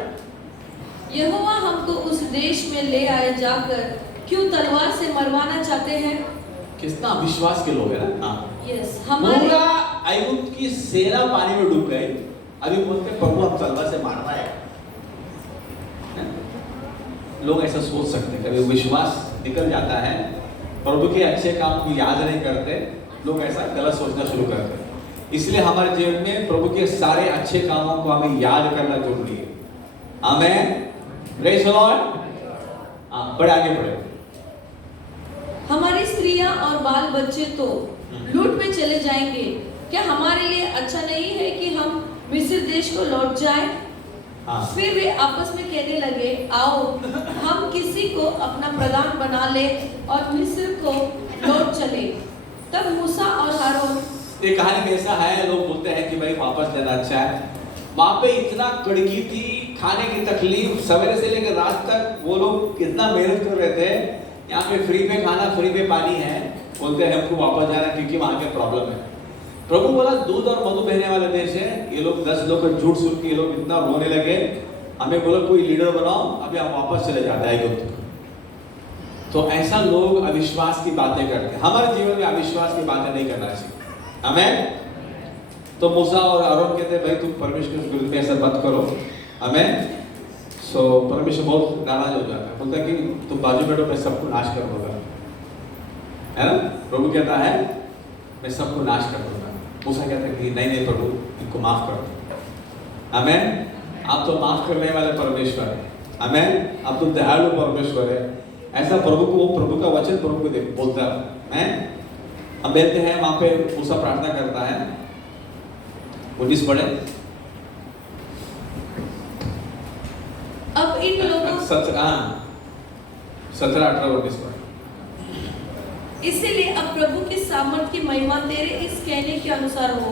यहोवा हमको उस देश में ले आए जाकर क्यों तलवार से मरवाना चाहते हैं? कितना विश्वास के लोग हैं ना। यस, हमारे पूरा ऐगुप्त की सेना पानी में डूब गई, अभी बोलते प्रभु हम तलवार से मारना है। लोग ऐसा सोच सकते हैं, कभी विश्वास निकल जाता है, प्रभु के अच्छे काम को याद नहीं करते, लोग ऐसा गलत सोचना शुरू करते हैं। इसलिए हमारे जीवन में प्रभु के सारे अच्छे कामों को हमें याद करना जरूरी है। आमेन। Praise the lord. बड़े आगे बढ़े। हमारी स्त्रियां और बाल बच्चे तो लूट में चले जाएंगे। क्या हमारे लिए अच्छा नहीं है कि हम मिस्र देश को लौट जाएं? फिर वे आपस में कहने लगे, आओ हम किसी को अपना प्रधान बना ले और मिस्र को लौट चले। तब मूसा और हारून, ये कहानी में ऐसा है, लोग बोलते हैं कि भाई वापस जाना अच्छा है। वहां पे इतना कड़की थी, खाने की तकलीफ, सवेरे से लेकर रात तक वो लोग कितना मेहनत कर रहे थे। यहाँ पे फ्री में खाना, फ्री में पानी है, बोलते हैं हमको वापस जाना क्योंकि वहां के प्रॉब्लम है। प्रभु बोला दूध और मधु बहने वाला देश है। ये लोग 10 लोग का झूठ सुन के ये लोग इतना रोने लगे। हमें बोला कोई लीडर बनाओ, अभी हम वापस चले जाते हैं ऐगुप्त। तो ऐसा लोग अविश्वास की बातें करते हैं। हमारे जीवन में अविश्वास की बातें नहीं करना चाहिए। हमें तो मूसा और हारून कहते भाई तुम परमेश्वर के विरुद्ध में ऐसा मत करो। हमें सो परमेश्वर बहुत नाराज हो जाता है, बोलता है कि तुम बाजू बैठो, मैं सबको नाश कर दूंगा, है ना। प्रभु कहता है मैं सबको नाश कर दूंगा। मूसा कहता है कि नहीं नहीं प्रभु, इनको माफ कर दो। आमेन। आप तो माफ करने वाले परमेश्वर है। आमेन। आप तो दयालु परमेश्वर है। ऐसा प्रभु को, प्रभु का वचन प्रभु को बोलता है। हम देखते हैं वहां पे मूसा प्रार्थना करता है। 19 पढ़े। अब इन लोगों 17-18-19 पढ़े। इसीलिए अब प्रभु की सामर्थ की महिमा तेरे इस कहने के अनुसार हो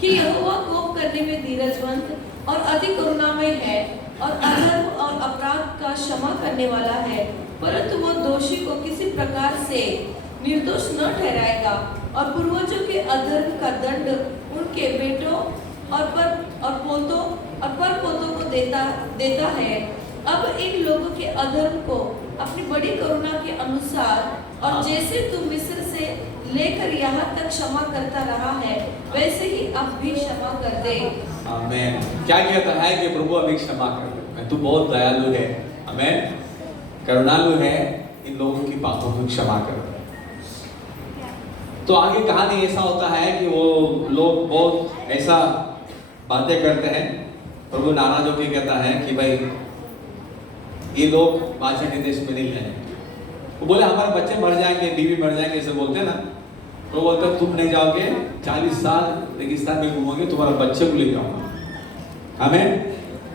कि यहोवा कोप करने में धीरजवंत और अति करुणामय है और अधर्म और अपराध का क्षमा करने वाला है, परंतु वो दोषी को किसी प्रकार से निर्दोष न ठहराएगा और पूर्वजों के अधर्म का दंड उनके बेटों और पोतों और परपोतों को देता है। अब इन लोगों के अधर्म को अपनी बड़ी करुणा के अनुसार और जैसे तू मिस्र से लेकर यहाँ तक क्षमा करता रहा है, वैसे ही अब भी क्षमा कर दे। आमीन। क्या कहता है कि प्रभु अभी क्षमा कर दे। मैं तू बहुत दयालु है, हमें करुणालु है, इन लोगों की पापों को क्षमा कर। तो आगे कहानी ऐसा होता है कि वो लोग बहुत ऐसा बातें करते हैं, प्रभु नाराज होकर कहता है कि भाई ये लोग बादशाह के देश में नहीं जाएंगे। वो बोले हमारे बच्चे मर जाएंगे, बीवी मर जाएंगे, ऐसे बोलते हैं ना। तो बोलते तुम नहीं जाओगे, 40 साल रेगिस्तान में घूमोगे, तुम्हारे बच्चे को ले जाऊंगा। हमें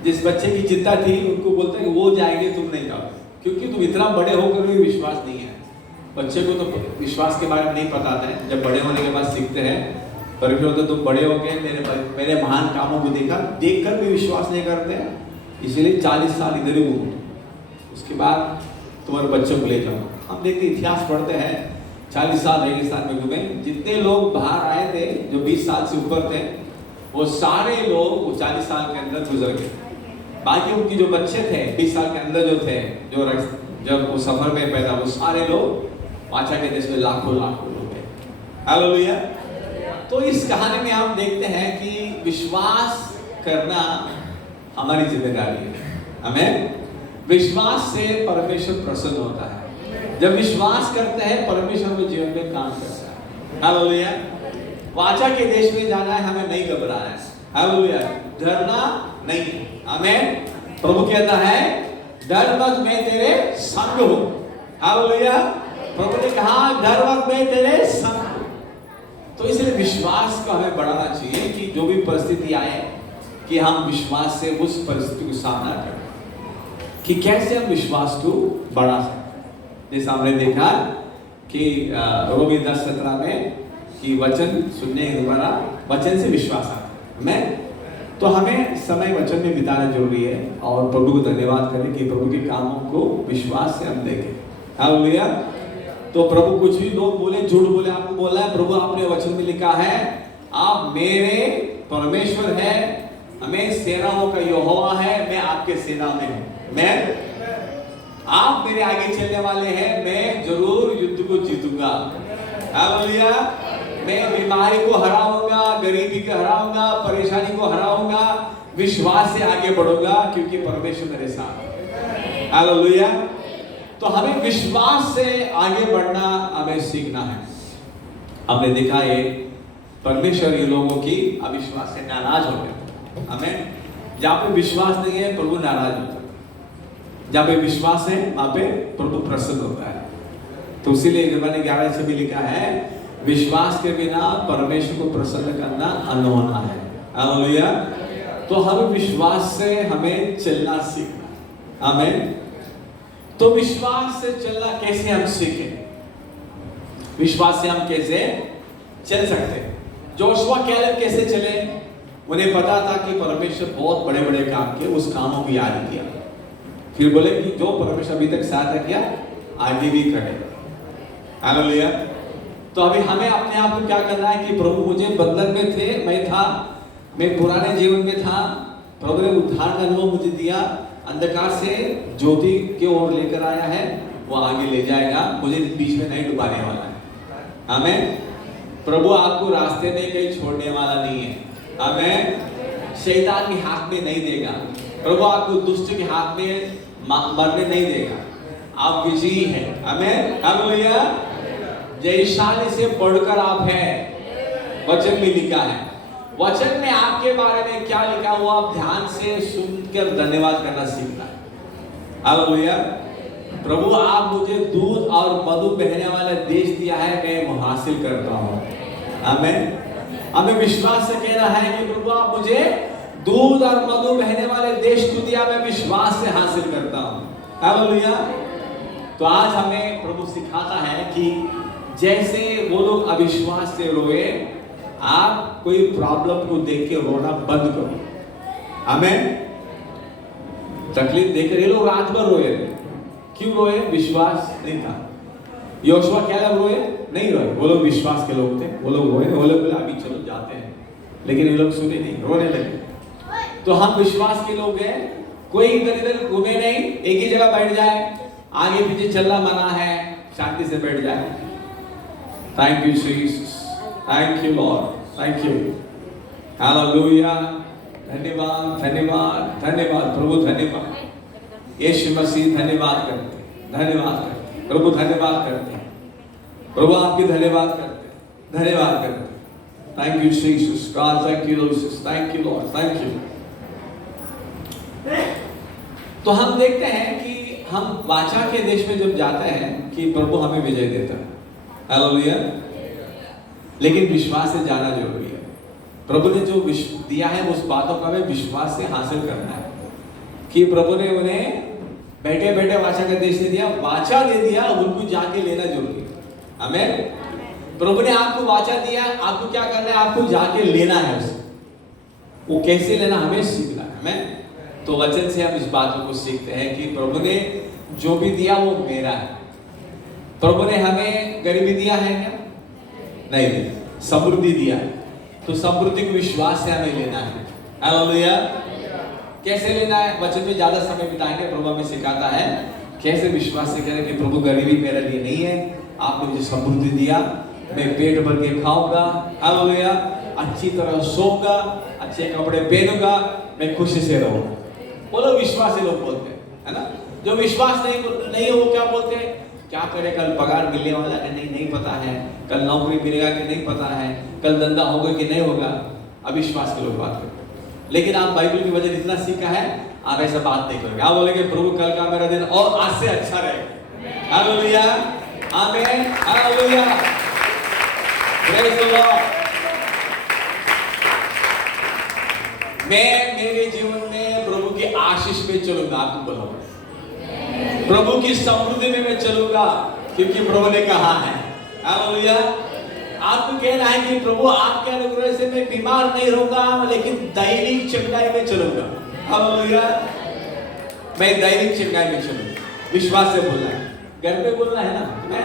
जिस बच्चे की चिंता थी उनको बोलते हैं वो जाएंगे, तुम नहीं जाओगे, क्योंकि तुम इतना बड़े होकर भी विश्वास नहीं है। बच्चे को तो विश्वास के बारे में नहीं पता था, जब बड़े होने के बाद सीखते हैं। पर होते तुम बड़े हो गए, मेरे महान कामों को देखकर भी विश्वास नहीं करते, इसीलिए 40 साल इधर ही घूमो, उसके बाद तुम्हारे बच्चों को ले जाओ। हम देखते इतिहास पढ़ते हैं, 40 साल रेगिस्तान में घूमे। जितने लोग बाहर आए थे जो 20 साल से ऊपर थे, वो सारे लोग वो 40 साल के अंदर गुजर गए। बाकी उनकी जो बच्चे थे 20 साल के अंदर जो थे, जो जब वो सफर में पैदा, वो सारे लोग बादशाह के देश में लाखों लोग थे। हालेलुया। तो इस कहानी में हम देखते हैं कि विश्वास करना हमारी जिम्मेदारी है। हमें विश्वास से परमेश्वर प्रसन्न होता है। जब विश्वास करते हैं परमेश्वर के जीवन में काम करता है। हालेलुया। बादशाह के देश में जाना है, हमें नहीं घबराना है। हालेलुया। डरना नहीं, हमें प्रभु कहता है डर मत, मैं तेरे संग हूं। हालेलुया। प्रभु ने कहा डर मत, मैं तेरे संग हूं। तो इसलिए विश्वास को हमें बढ़ाना चाहिए कि जो भी परिस्थिति आए कि हम विश्वास से उस परिस्थिति को सामना करें, कि कैसे हम विश्वास को बढ़ा सकते। जैसे हमने देखा कि रोमी 10:17 में कि वचन सुनने के द्वारा वचन से विश्वास आता है। तो हमें समय वचन में बिताना जरूरी है और प्रभु को धन्यवाद करें कि प्रभु के कामों को विश्वास से हम देखें। हालेलुया। तो प्रभु कुछ भी लोग बोले, झूठ बोले, आपको बोला है प्रभु आपने वचन में लिखा है आप मेरे परमेश्वर है, हमें सेनाओं का यहोवा है, मैं आपके सेना में हूं, मैं आप मेरे आगे चलने वाले हैं, मैं जरूर युद्ध को जीतूंगा। हालेलुया। मैं बीमारी को हराऊंगा, गरीबी को हराऊंगा, परेशानी को हराऊंगा, विश्वास से आगे बढ़ूंगा क्योंकि परमेश्वर मेरे साथ है। हालेलुया। तो हमें विश्वास से आगे बढ़ना हमें सीखना है। हमने देखा है परमेश्वर ये लोगों की अविश्वास से नाराज हो गए। हमें जहां पे विश्वास नहीं है प्रभु नाराज होता है, जहां पे विश्वास है वहां पे प्रभु प्रसन्न होता है। तो इसीलिए 11 से भी लिखा है विश्वास के बिना परमेश्वर को प्रसन्न करना अनहोना है। हालेलुया। तो हमें विश्वास से हमें चलना सीखना। हमें तो विश्वास से चलना कैसे हम सीखें, विश्वास से हम कैसे चल सकते हैं। जोशुआ कैलेब कैसे चले, उन्हें पता था कि परमेश्वर बहुत बड़े बड़े काम किए, उस कामों को याद किया, फिर बोले कि जो परमेश्वर अभी तक सहायता किया आगे भी करे। हालेलुया। तो अभी हमें अपने आप को क्या करना है कि प्रभु मुझे बंधन में थे, मैं पुराने जीवन में था, प्रभु ने उद्धार का अनुभव मुझे दिया, अंधकार से ज्योति की ओर लेकर आया है, वो आगे ले जाएगा, मुझे बीच में नहीं डुबाने वाला है। हमें प्रभु आपको रास्ते में कहीं छोड़ने वाला नहीं है, हमें शैतान के हाथ में नहीं देगा, प्रभु आपको दुष्ट के हाथ में मरने नहीं देगा, आप विजयी हैं। हमें हालेलुया। जयशाली से बढ़कर आप हैं, वचन में लिखा है। वचन में आपके बारे में क्या लिखा हुआ आप ध्यान से सुनकर धन्यवाद करना सीखना है। हालेलुया। प्रभु आप मुझे दूध और मधु बहने वाला देश दिया है, मैं वो हासिल करता हूँ। हमें विश्वास से कहना है कि प्रभु आप मुझे दूध और मधु बहने वाले देश को दिया, मैं विश्वास से हासिल करता हूँ। हालेलुया। तो आज हमें प्रभु सिखाता है कि जैसे वो लोग अविश्वास से रोए, आप कोई प्रॉब्लम को देख के रोना बंद करो। हमें तकलीफ देखकर ये लोग रात भर रोए, क्यों रोए? विश्वास नहीं था। योशुआ कैलेब रोए? नहीं रोए, वो लोग विश्वास के लोग थे, वो लोग रोए, वो लोग बोले अभी चलो जाते हैं, लेकिन ये लोग सुने नहीं, रोने लगे। तो हम विश्वास के लोग हैं, कोई इधर इधर घूमे नहीं, एक ही जगह बैठ जाए, आगे पीछे चलना मना है, शांति से बैठ जाए। Thank you Jesus, thank you lord, thank you. Hallelujah. धन्यवाद धन्यवाद धन्यवाद प्रभु, धन्यवाद यीशु मसीह, धन्यवाद करते हैं, धन्यवाद करते हैं प्रभु, धन्यवाद करते हैं प्रभु, आपकी धन्यवाद करते हैं, धन्यवाद करते हैं। Thank you Jesus, God thank you Jesus, thank you lord, thank you. तो हम देखते हैं कि हम वाचा के देश में जब जाते हैं कि प्रभु हमें विजय देता है, हालेलुया। लेकिन विश्वास से जाना जरूरी है। प्रभु ने जो दिया है उस बातों का हमें विश्वास से हासिल करना है कि प्रभु ने उन्हें बैठे बैठे वाचा का देश दे दिया, वाचा दे दिया, उनको जाके लेना जरूरी है। हमें प्रभु ने आपको वाचा दिया, आपको क्या करना है, आपको जाके लेना है उसे। वो कैसे लेना हमें सीखना है। हमें तो वचन से हम इस बातों को सीखते हैं कि प्रभु ने जो भी दिया वो मेरा है। प्रभु ने हमें गरीबी दिया है क्या? नहीं, समृद्धि दिया है। तो समृद्धि को विश्वास से हमें लेना है, हालेलुया। कैसे लेना है? वचन में ज्यादा समय बिताएंगे, प्रभु हमें सिखाता है कैसे विश्वास से करें कि प्रभु गरीबी मेरे लिए नहीं है, आपने मुझे समृद्धि दिया, मैं पेट भर के खाऊंगा, हालेलुया, अच्छी तरह सोऊंगा, अच्छे कपड़े पहनूंगा, मैं खुशी से रहूंगा। वो लोग विश्वासी लोग बोलते हैं, है ना। जो विश्वास नहीं हो क्या बोलते हैं? क्या करे, कल पगार मिलने वाला है नहीं पता है, कल नौकरी मिलेगा कि नहीं पता है, कल धंधा होगा कि नहीं होगा। अविश्वास के लोग बात करते हैं। लेकिन आप बाइबल की वजह इतना सीखा है, आप ऐसा बात नहीं करोगे। आप बोलेंगे प्रभु कल का मेरा दिन और आज से अच्छा रहेगा, हालेलुया, आमीन, हालेलुया, प्रेज़ द लॉर्ड। मैं मेरे जीवन में प्रभु की आशीष में चलूंगा, आपको बोलूंगा प्रभु की समृद्धि में मैं चलूंगा, क्योंकि प्रभु ने कहा है, हालेलुया। आपको कहना है कि प्रभु आपके अनुग्रह से मैं बीमार नहीं रहूंगा, लेकिन दैनिक चंगाई में चलूंगा, हालेलुया। मैं दैनिक चंगाई में चलूंगा, विश्वास से बोलना है। घर पे बोलना है ना, मैं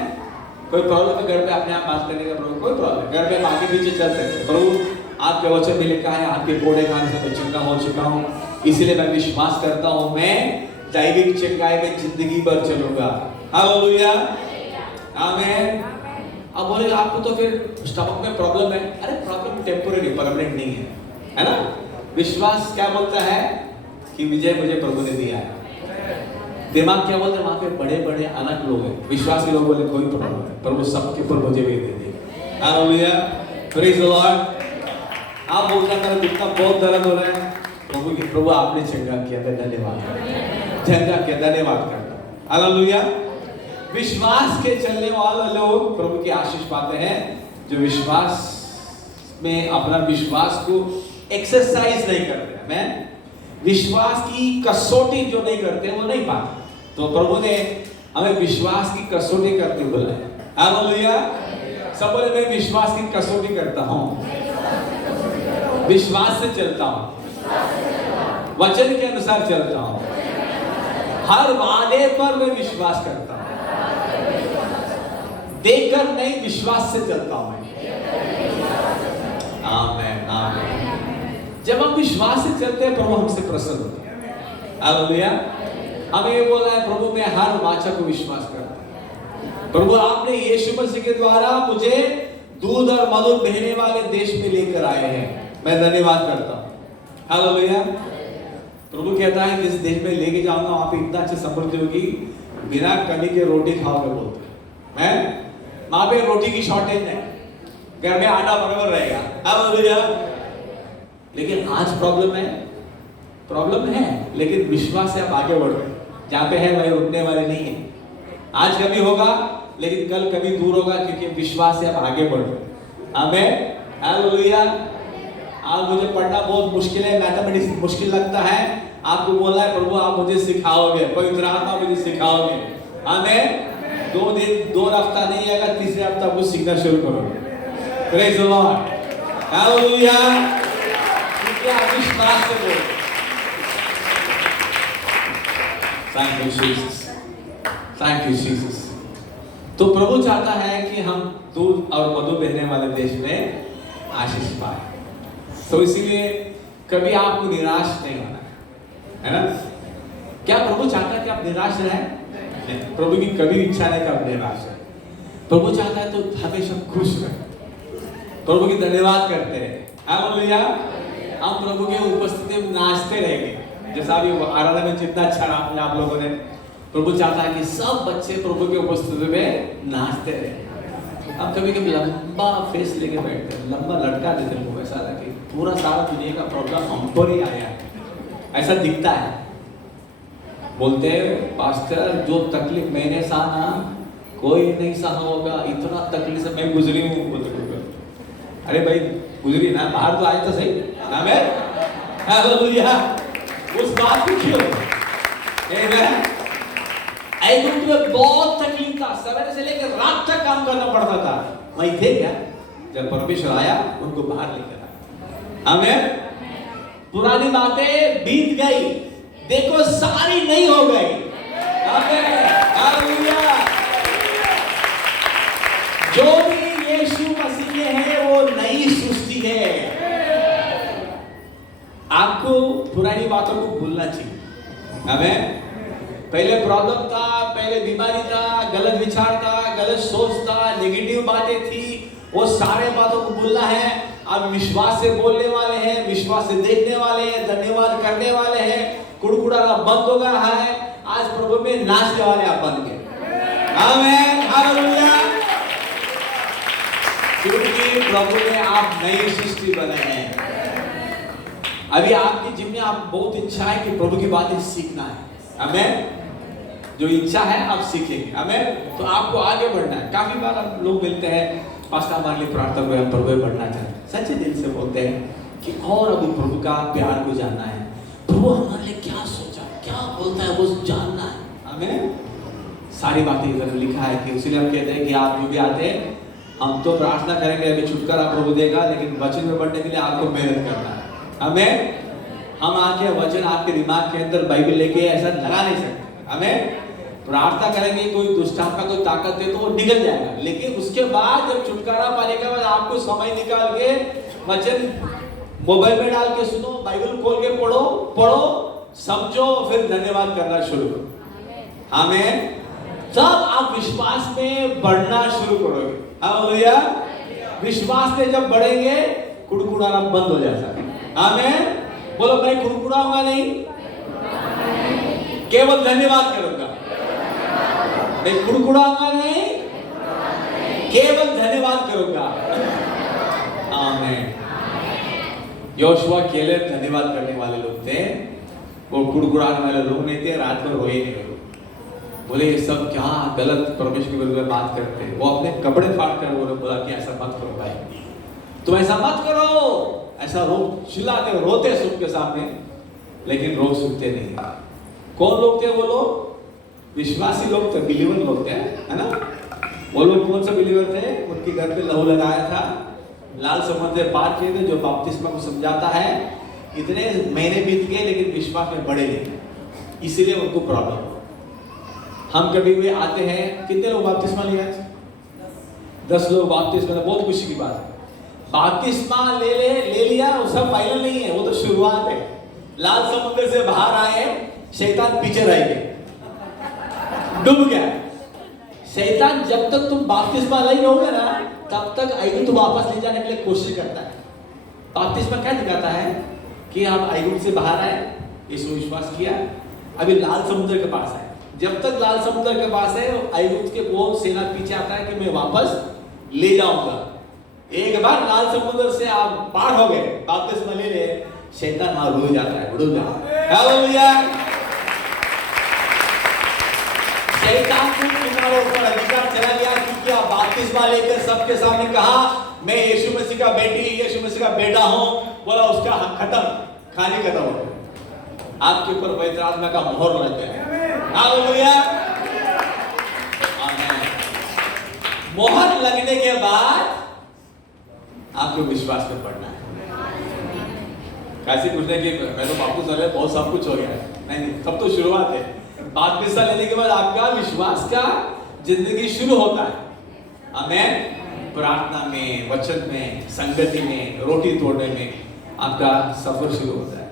कोई प्रॉब्लम है घर पे अपने आप बात करने का प्रभु कोई प्रॉब्लम, घर पे आगे पीछे चल सकते। प्रभु आपके वचन में लिखा है आपके कोड़े खाने से मैं चंगा हो चुका हूँ, इसलिए मैं विश्वास करता हूँ मैं दैविक चंगाई में जिंदगी भर चलूंगा, हालेलुया, आमीन। अब बोलेगा आपको तो फिर स्टमक में प्रॉब्लम है। अरे प्रॉब्लम टेम्पोररी, परमानेंट नहीं है ना। विश्वास क्या बोलता है कि विजय मुझे प्रभु ने दिया है। दिमाग क्या बोलता है? वहां पे बड़े बड़े अलग लोग हैं। विश्वास के लोग बोले कोई प्रॉब्लम है, प्रभु सबके ऊपर मुझे भी दे देगा, हालेलुया, प्रेज़ द लॉर्ड। आप बोलना मेरा दुखता बहुत दर्द हो रहा है, प्रभु आपने चंगा किया, धन्यवाद, चंगा किया, धन्यवाद करता, हालेलुया। विश्वास के चलने वाले लोग प्रभु की आशीष पाते हैं, जो विश्वास में अपना विश्वास को एक्सरसाइज नहीं करते, मैं विश्वास की कसौटी जो नहीं करते वो नहीं पाते। तो प्रभु ने हमें विश्वास की कसौटी करते बोला है, हालेलुया। सब बोले मैं विश्वास की कसौटी करता हूँ, विश्वास से चलता हूँ, वचन के अनुसार चलता हूँ, हर वादे पर मैं विश्वास करता हूँ, देखकर नहीं विश्वास से चलता हूँ मैं, आमीन, आमीन। जब हम विश्वास से चलते हैं प्रभु हमसे प्रसन्न होते हैं, हालेलुया। हमें ये बोला है प्रभु मैं हर वाचा को विश्वास करता हूँ। प्रभु आपने यीशु मसीह के द्वारा मुझे दूध और मधु बहने वाले देश में लेकर आए हैं, मैं धन्यवाद करता हूँ, हालेलुया। प्रभु कहता है जिस देश में लेके जाऊंगा वहां पे इतना अच्छा समृद्धि होगी, बिना कमी के रोटी खाओगे बोलते हैं। वहां पे रोटी की शॉर्टेज है, घर में आटा बराबर रहेगा, हालेलुया। लेकिन आज प्रॉब्लम है, लेकिन विश्वास से आप आगे बढ़ रहे, जहाँ पे है वही रुकने वाले नहीं है। आज कभी होगा लेकिन कल कभी दूर होगा, क्योंकि विश्वास से आप आगे बढ़ रहे, आमीन, हालेलुया। आज मुझे पढ़ना बहुत मुश्किल है, मैथमेटिक्स मुश्किल लगता है, आपको बोलना है प्रभु आप मुझे सिखाओगे, पवित्र आत्मा मुझे सिखाओगे, आमीन। 2 दिन 2 हफ्ता नहीं आएगा, तीसरे हफ्ता कुछ सीखना शुरू करोगे, प्रेज़ द लॉर्ड, हालेलुया। विश्वास से बोलो, thank you Jesus, thank you Jesus. तो प्रभु चाहता है कि हम दूध और मधु बहने वाले देश में आशीष पाए। तो इसीलिए कभी आपको निराश नहीं होना है ना। क्या प्रभु चाहता है कि आप निराश रहें? प्रभु की कभी इच्छा नहीं कि आप निराश रहें। प्रभु चाहता है तो हमेशा खुश रहें, प्रभु की धन्यवाद करते हैं, हालेलुया, हम प्रभु के उपस्थिति में नाचते रहेंगे। जैसा अभी आराधना में जितना अच्छा रहा आप लोगों ने, प्रभु चाहता है कि सब बच्चे प्रभु के उपस्थिति में नाचते रहे। हम कभी कभी लंबा फेस लेके बैठते हैं, लंबा लटका देते हैं, ऐसा लगे पूरा सारा दुनिया का प्रॉब्लम हम पर ही आया है, ऐसा दिखता है। बोलते हैं पास्टर जो तकलीफ मैंने सहा कोई नहीं सहा होगा, इतना तकलीफ से मैं गुजरी हूँ। बोलते अरे भाई गुजरी ना, बाहर तो आए तो सही हमें। हालेलुया। उस बात को क्यों ऐगुप्त में बहुत तकलीफ था, सवेरे से लेकर रात तक काम करना पड़ता था। वही थे क्या जब परमेश्वर आया उनको बाहर लेकर आया। हमें पुरानी बातें बीत गई, देखो सारी नहीं हो गई। हालेलुया। जो भी यीशु मसीह में है वो नई सृष्टि है। आपको पुरानी बातों को भूलना चाहिए। हमें पहले प्रॉब्लम था, पहले बीमारी था, गलत विचार था, गलत सोच था, नेगेटिव बातें थी, वो सारे बातों को भूलना है। आप विश्वास से बोलने वाले हैं, विश्वास से देखने वाले हैं, धन्यवाद करने वाले हैं, कुड़कुड़ाना बंद हो गया है। आज प्रभु में नाचने वाले आप बन गए। आमीन। हालेलुया। क्योंकि प्रभु में आप नई सृष्टि बने हैं। अभी आपकी जिम्मे आप बहुत इच्छा है कि प्रभु की बातें सीखना है। हमें जो इच्छा है आप सीखेंगे। हमें तो आपको आगे बढ़ना है। काफी बार हम लोग मिलते हैं, पास्टर हमारे लिए प्रार्थना करें, हम प्रभु में बढ़ना चाहते हैं। सच्चे दिल से बोलते हैं कि और अभी प्रभु का प्यार को जानना है, प्रभु हमारे लिए क्या सोचा, क्या बोलता है वो जानना है। हमें सारी बातें इधर लिखा है कि इसलिए हम कहते हैं कि आप जो भी आते हैं, हम तो प्रार्थना करेंगे अभी छुटकारा प्रभु देगा, लेकिन वचन में बढ़ने के लिए आपको मेहनत करना है। हमें हम आके वचन आपके दिमाग के अंदर बाइबल लेके ऐसा लगा नहीं सकते। हमें प्रार्थना करेंगे कोई दुष्टात्मा को ताकत दे तो वो निकल जाएगा, लेकिन उसके बाद जब छुटकारा पाने के बाद आपको समय निकाल के वचन मोबाइल में डाल के सुनो, बाइबल खोल के पढ़ो, समझो, फिर धन्यवाद करना शुरू करो। हमें तब आप विश्वास में बढ़ना शुरू करोगे। हालेलुया। विश्वास में जब बढ़ेंगे कुड़कुड़ाना बंद हो जाता है। हमें बोलो मैं कुड़कुड़ाऊंगा नहीं, केवल धन्यवाद करूंगा। मैं कुड़कुड़ाऊंगा नहीं, केवल धन्यवाद करूंगा। आमीन। योशुआ केवल धन्यवाद करने वाले लोग थे, वो कुड़कुड़ाने वाले लोग नहीं थे। रात में रोए नहीं, बोले ये सब क्या गलत परमेश्वर के विरुद्ध में बात करते हैं। वो अपने कपड़े फाड़ कर बोला कि ऐसा मत करो भाई, तुम ऐसा मत करो, ऐसा चिल्लाते रोते सबके सामने, लेकिन लोग सुनते नहीं। कौन लोग थे वो लोग? विश्वासी लोग थे, बिलीवर लोग थे, है ना। वो लोग कौन सा बिलीवर थे? उनके घर पे लहू लगाया था, लाल समुद्र पार किए थे, जो बपतिस्मा को समझाता है। इतने महीने बीत गए लेकिन विश्वास में बढ़े नहीं, इसीलिए उनको प्रॉब्लम। हम कभी भी आते हैं, कितने लोग बपतिस्मा लिया? 10 लोग बपतिस्मा, बहुत खुशी की बात है। बपतिस्मा ले लिया, वो सब फाइनल नहीं है, वो तो शुरुआत है। लाल समुद्र से बाहर आए, शैतान पीछे रह गए, डूब गया। शैतान जब तक तुम बपतिस्मा नहीं रहोगे ना, तब तक ऐगुप्त वापस ले जाने के लिए कोशिश करता है। बपतिस्मा क्या दिखाता है कि आप ऐगुप्त से बाहर आए, यीशु विश्वास किया, अभी लाल समुद्र के पास है। जब तक लाल समुद्र के पास है, ऐगुप्त के वो सेना पीछे आता है कि मैं वापस ले जाऊंगा। एक बार लाल समुद्र से आप पार हो गए, बपतिस्मा ले ले, शैतान वहां रुक जाता है, उड़ जाता है। हालेलुया। शैतान को तुम्हारे ऊपर अधिकार चला गया, क्योंकि आप बपतिस्मा लेकर सबके सामने कहा मैं यीशु मसीह का बेटी, यीशु मसीह का बेटा हूं, बोला उसका खत्म, खाने खत्म हो गया। आपके ऊपर पवित्र आत्मा का मोहर लग गया। हालेलुया। आमीन। मोहर लगने के बाद आपको विश्वास में पड़ना है। कैसे पूछने की मैं तो वापस वाले बहुत सब कुछ हो गया है, नहीं, तब तो शुरुआत है। बपतिस्मा लेने के बाद आपका विश्वास का जिंदगी शुरू होता है। आमीन। प्रार्थना में, वचन में, संगति में, रोटी तोड़ने में आपका सफर शुरू होता है।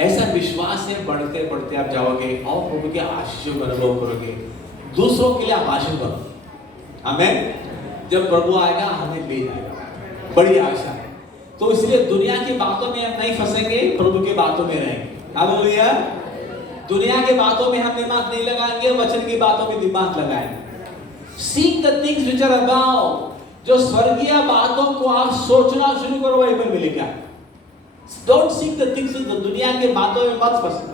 ऐसा विश्वास से बढ़ते बढ़ते आप जाओगे और प्रभु के आशीषों का अनुभव करोगे। दूसरों के लिए आप आशीष बनो। आमीन। जब प्रभु आएगा हमें ले जाएगा, बड़ी आशा है। तो इसलिए दुनिया की बातों में हम नहीं फंसेंगे, प्रभु की बातों में रहेंगे। हालेलुया। दुनिया की बातों में हम दिमाग नहीं लगाएंगे, वचन की बातों में दिमाग लगाएंगे। Seek the things which are about, जो स्वर्गीय बातों को आप सोचना शुरू करो, बाइबल में लिखा है। Don't seek the things in the, दुनिया के बातों में मत फंसना।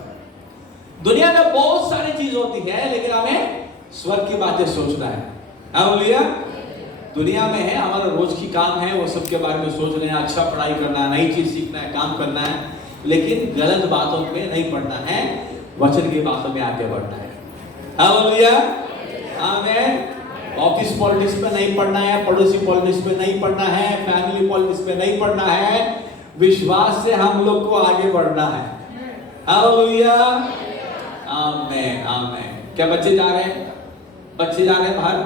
दुनिया में बहुत सारी चीज होती है, लेकिन हमें स्वर्ग की बातें सोचना है। हालेलुया। दुनिया में है, हमारा रोज की काम है, वो सब के बारे में सोच रहे हैं, अच्छा पढ़ाई करना है, नई चीज सीखना है, काम करना है, लेकिन गलत बातों में नहीं पढ़ना है, वचन की बातों में आगे बढ़ना है। हालेलुया। आमीन। ऑफिस पॉलिटिक्स में नहीं पढ़ना है, पड़ोसी पॉलिटिक्स में नहीं पढ़ना है, फैमिली पॉलिटिक्स में नहीं पढ़ना है, विश्वास से हम लोग को आगे बढ़ना है। हालेलुया। आमीन आमीन। क्या बच्चे जा रहे हैं? बच्चे जा रहे हैं बाहर,